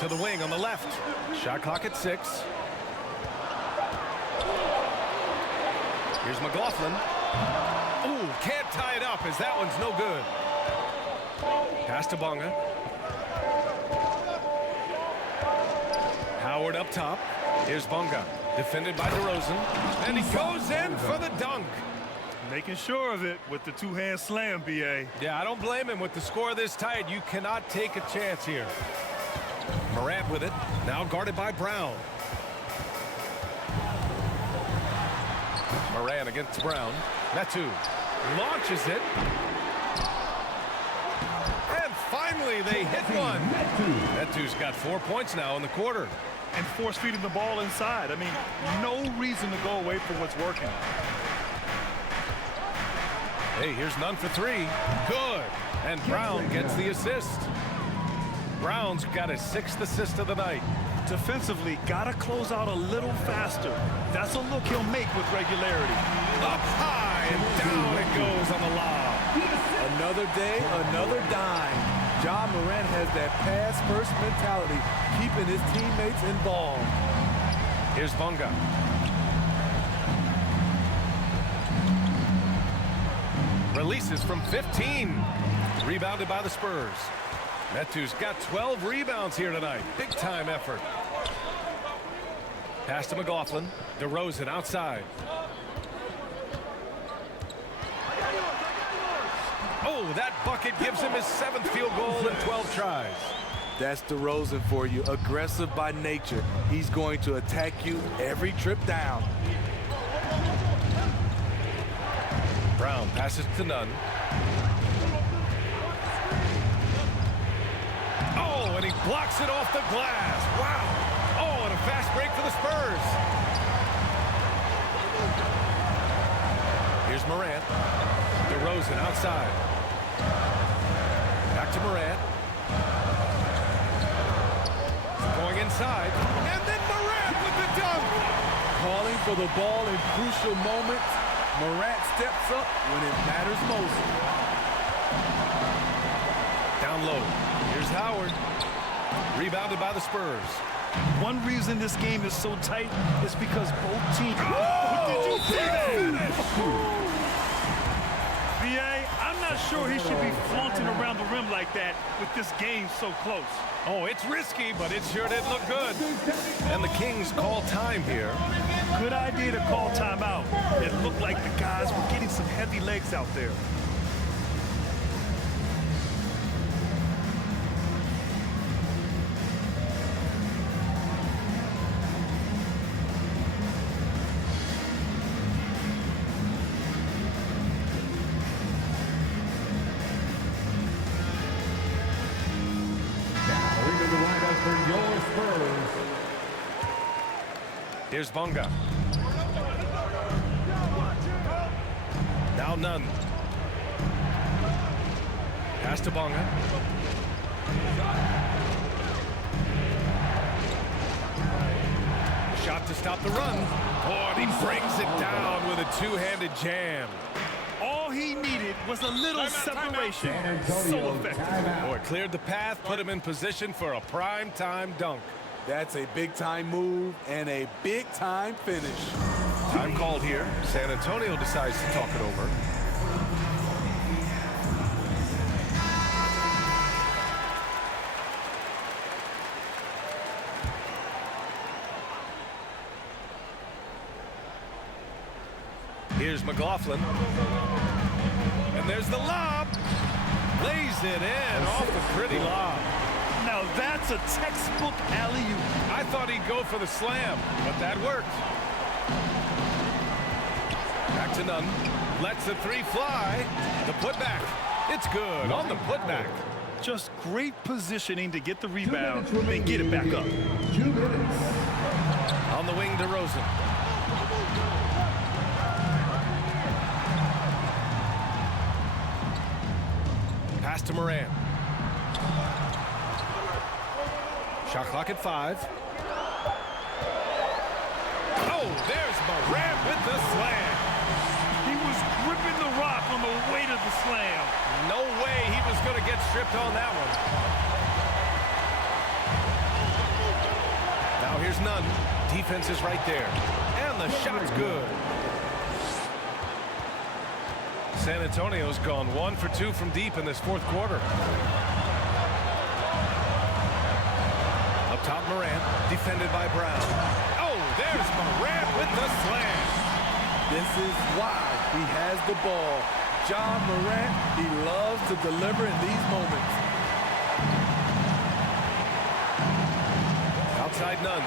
To the wing on the left. Shot clock at 6. Here's McLaughlin. Ooh, can't tie it up as that one's no good. Pass to Bonga. Howard up top. Here's Bonga. Defended by DeRozan. And he goes in for the dunk. Making sure of it with the two-hand slam, B.A. Yeah, I don't blame him. With the score this tight, you cannot take a chance here. Morant with it. Now guarded by Brown. Morant against Brown. Metu launches it. And finally, they hit one. Metu's got 4 points now in the quarter. And force feeding the ball inside. I mean, no reason to go away from what's working. Hey, here's Nunn for 3. Good. And Brown gets the assist. Brown's got his 6th assist of the night. Defensively, gotta close out a little faster. That's a look he'll make with regularity. Up high and down it goes on the lob. Another day, another dime. Ja Morant has that pass-first mentality, keeping his teammates involved. Here's Bonga. Releases from 15. Rebounded by the Spurs. Metu's got 12 rebounds here tonight. Big time effort. Pass to McLaughlin. DeRozan outside. Oh, that bucket gives him his 7th field goal in 12 tries. That's DeRozan for you. Aggressive by nature. He's going to attack you every trip down. Brown passes to Nunn. Oh, and he blocks it off the glass. Wow. Oh, and a fast break for the Spurs. Here's Morant. DeRozan outside. Back to Morant. Going inside. And then Morant with the dunk. Calling for the ball in crucial moments. Morant steps up when it matters most. Down low. Here's Howard. Rebounded by the Spurs. One reason this game is so tight is because both teams... Oh, did you see that? finish! VA, I'm not sure he should be flaunting around the rim like that with this game so close. Oh, it's risky, but it sure did look good. And the Kings call time here. Good idea to call timeout. It looked like the guys were getting some heavy legs out there. Here's Bonga. Now Nunn. Pass to Bonga. Shot to stop the run. Oh, and he brings it down with a two-handed jam. All he needed was a little separation. So effective. Oh, it cleared the path, put him in position for a prime-time dunk. That's a big-time move and a big-time finish. Time called here. San Antonio decides to talk it over. Here's McLaughlin. And there's the lob. Lays it in off the pretty lob. Now that's a textbook alley-oop. I thought he'd go for the slam, but that worked. Back to Nunn. Lets the three fly. The putback. It's good on the putback. Just great positioning to get the rebound and get it back up. 2 minutes. On the wing, DeRozan. Pass to Morant. Shot clock at 5. Oh, there's Morant with the slam. He was gripping the rock on the weight of the slam. No way he was going to get stripped on that one. Now here's Nunn. Defense is right there. And the shot's good. San Antonio's gone 1 for 2 from deep in this fourth quarter. Up top, Morant, defended by Brown. Oh, there's Morant with the slam. This is why he has the ball. John Morant, he loves to deliver in these moments. Outside Nunn.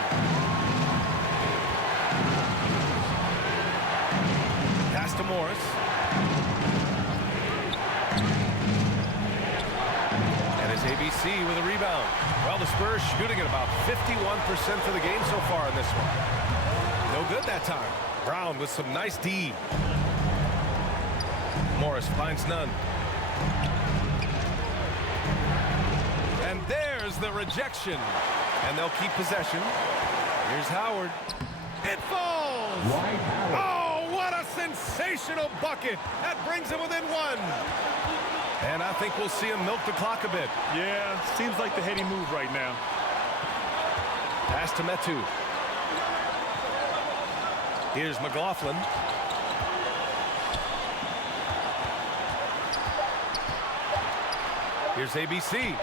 Pass to Morris. And his ABC with a rebound. Well, the Spurs shooting at about 51% for the game so far in this one. No good that time. Brown with some nice D. Morris finds Nunn. And there's the rejection. And they'll keep possession. Here's Howard. It falls! Oh, what a sensational bucket! That brings him within 1. And I think we'll see him milk the clock a bit. Yeah, seems like the heady move right now. Pass to Metu. Here's McLaughlin. Here's ABC.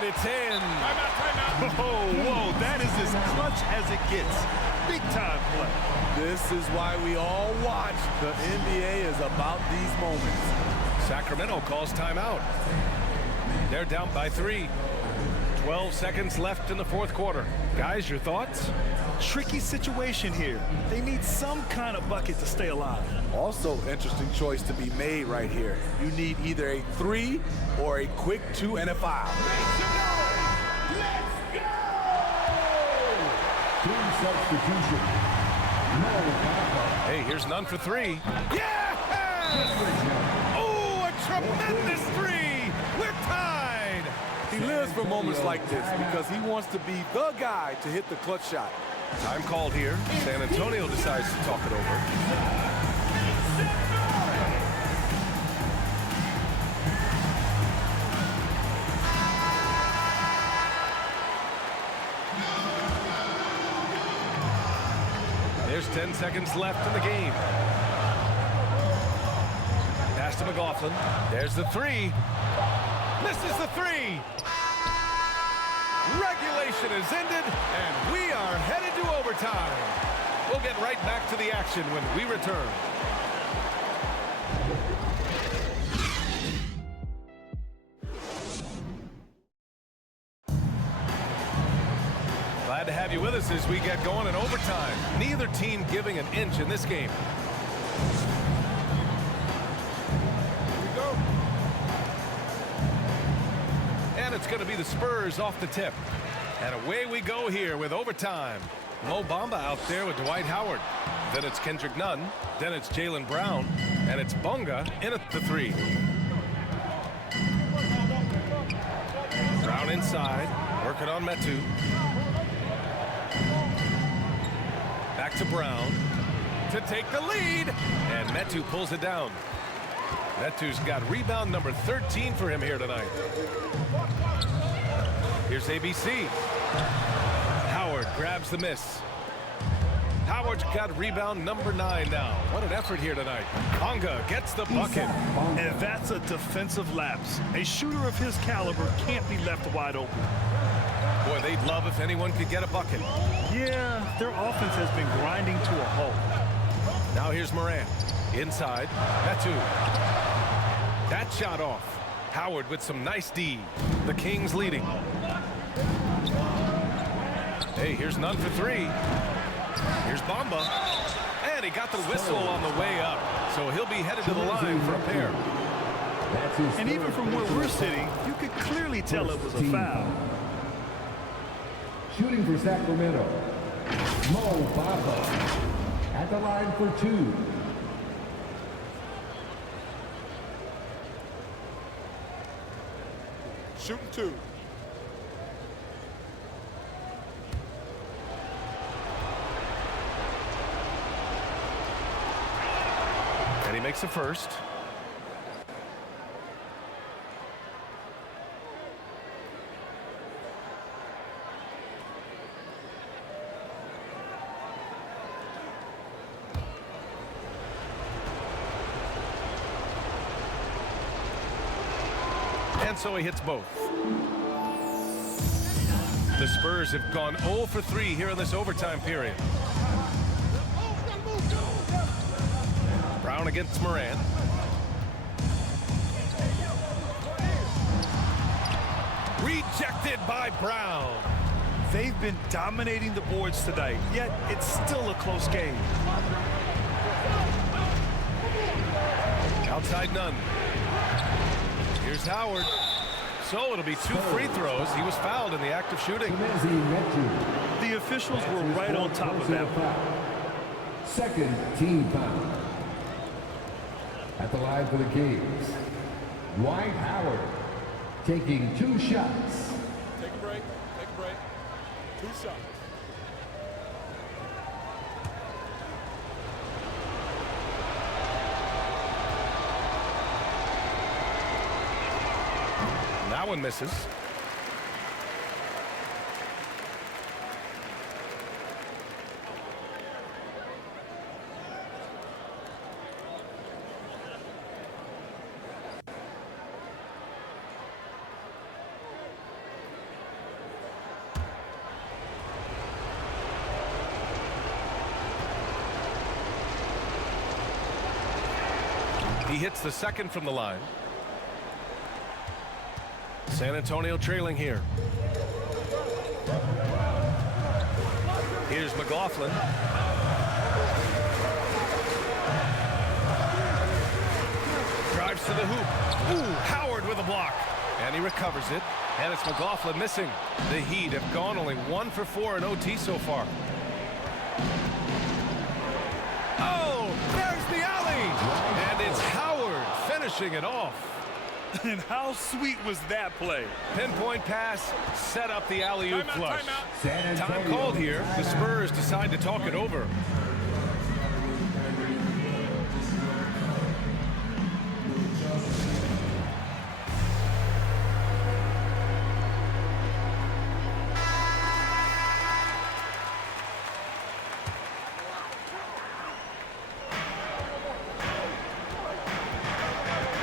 And it's in. Oh, whoa, that is as clutch as it gets. Big time play. This is why we all watch. The NBA is about these moments. Sacramento calls timeout. They're down by 3. 12 seconds left in the fourth quarter. Guys, your thoughts? Tricky situation here. They need some kind of bucket to stay alive. Also, interesting choice to be made right here. You need either a 3 or a quick 2 and a foul. Team substitution. Hey, here's none for 3. Yes! Oh, a tremendous 3! We're tied! He lives for moments like this because he wants to be the guy to hit the clutch shot. Time called here. San Antonio decides to talk it over. There's 10 seconds left in the game. Pass to McLaughlin. There's the 3. Misses the 3. Regulation is ended, and we are headed to overtime. We'll get right back to the action when we return. Glad to have you with us as we get going in overtime. Neither team giving an inch in this game. And it's going to be the Spurs off the tip. And away we go here with overtime. Mo Bamba out there with Dwight Howard. Then it's Kendrick Nunn. Then it's Jaylen Brown. And it's Bunga in at the 3. Brown inside. Working on Metu. Back to Brown to take the lead. And Metu pulls it down. Metu's got rebound number 13 for him here tonight. Here's ABC. Howard grabs the miss. Howard's got rebound number 9 now. What an effort here tonight. Bunga gets the bucket. And that's a defensive lapse. A shooter of his caliber can't be left wide open. Boy, they'd love if anyone could get a bucket. Yeah, their offense has been grinding to a halt. Now here's Morant. Inside. Metu. That shot off. Howard with some nice D. The Kings leading. Hey, here's none for 3. Here's Bamba. And he got the whistle on the way up. So he'll be headed to the line for a pair. And even from where we're sitting, you could clearly tell it was a foul. Shooting for Sacramento, Mo Bamba at the line for 2. Shooting 2. And he makes the first. And so he hits both. The Spurs have gone 0 for 3 here in this overtime period. Brown against Morant. Rejected by Brown. They've been dominating the boards tonight, yet it's still a close game. Outside Nunn. Here's Howard. So it'll be 2 free throws. He was fouled in the act of shooting. The officials were right on top of that one. Second team foul. At the line for the Kings, Dwight Howard taking 2 shots. Take a break. Take a break. 2 shots. That one misses. He hits the second from the line. San Antonio trailing here. Here's McLaughlin. Drives to the hoop. Ooh, Howard with a block. And he recovers it. And it's McLaughlin missing. The Heat have gone only 1 for 4 in OT so far. Oh, there's the alley. And it's Howard finishing it off. And how sweet was that play? Pinpoint pass, set up the alley-oop flush. San Time Antonio. called here. The Spurs decide to talk it over.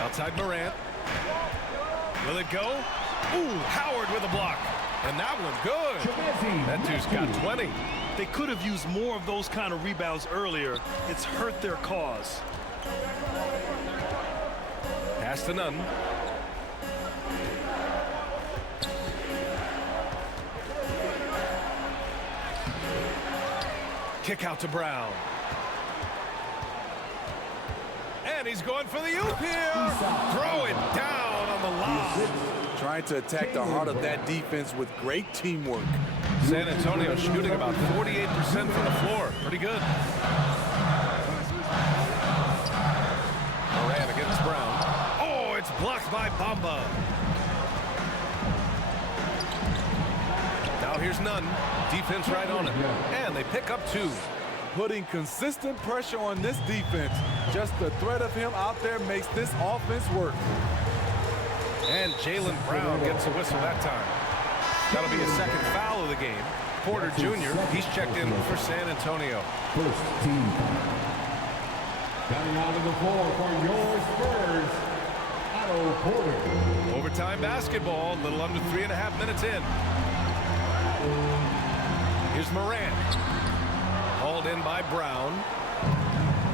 Outside Morant. Will it go? Ooh, Howard with a block. And that one good. That dude's got 20. They could have used more of those kind of rebounds earlier. It's hurt their cause. Pass to Nunn. Kick out to Brown. And he's going for the oop here. Throw it down on the lob. Trying to attack the heart of that defense with great teamwork. San Antonio shooting about 48% from the floor. Pretty good. Moran against Brown. Oh, it's blocked by Bamba. Now here's Nunn. Defense right on it. And they pick up 2. Putting consistent pressure on this defense. Just the threat of him out there makes this offense work. And Jaylen Brown gets a whistle that time. That'll be his second foul of the game. Porter Jr., he's checked in for San Antonio. First team foul. Coming out of the floor for your Spurs, Otto Porter. Overtime basketball, a little under 3.5 minutes in. Here's Morant. Hauled in by Brown.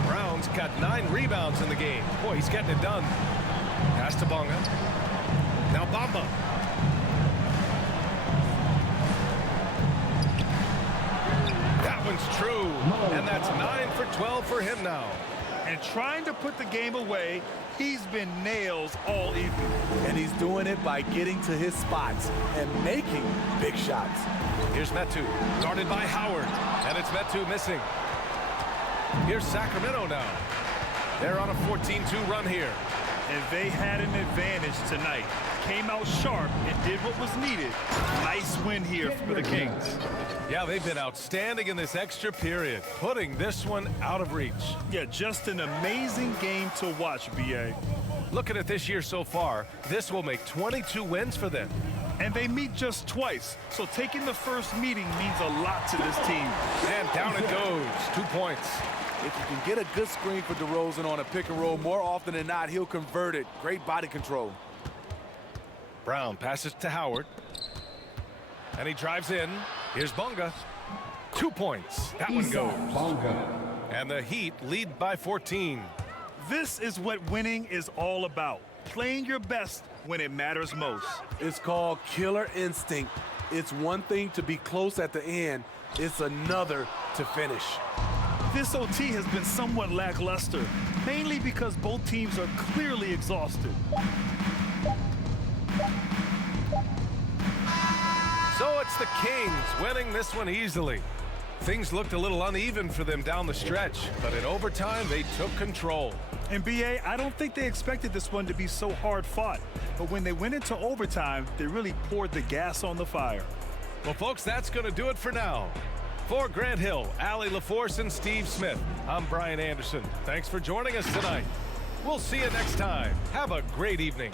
Brown's got 9 rebounds in the game. Boy, he's getting it done. Pass to Bonga. Now Bamba. That one's true. And that's 9 for 12 for him now. And trying to put the game away, he's been nails all evening. And he's doing it by getting to his spots and making big shots. Here's Metu, guarded by Howard. And it's Metu missing. Here's Sacramento now. They're on a 14-2 run here. And they had an advantage tonight. Came out sharp and did what was needed. Nice win here for the Kings. Yeah, they've been outstanding in this extra period, putting this one out of reach. Yeah, just an amazing game to watch, B.A. Looking at this year so far, this will make 22 wins for them. And they meet just twice, so taking the first meeting means a lot to this team. And down it goes, 2 points. If you can get a good screen for DeRozan on a pick and roll, more often than not, he'll convert it. Great body control. Brown passes to Howard. And he drives in. Here's Bonga. 2 points. That one goes. And the Heat lead by 14. This is what winning is all about. Playing your best when it matters most. It's called killer instinct. It's one thing to be close at the end. It's another to finish. This OT has been somewhat lackluster, mainly because both teams are clearly exhausted. So it's the Kings winning this one easily. Things looked a little uneven for them down the stretch, but in overtime, they took control. And B.A., I don't think they expected this one to be so hard fought. But when they went into overtime, they really poured the gas on the fire. Well, folks, that's going to do it for now. For Grant Hill, Allie LaForce, and Steve Smith, I'm Brian Anderson. Thanks for joining us tonight. We'll see you next time. Have a great evening.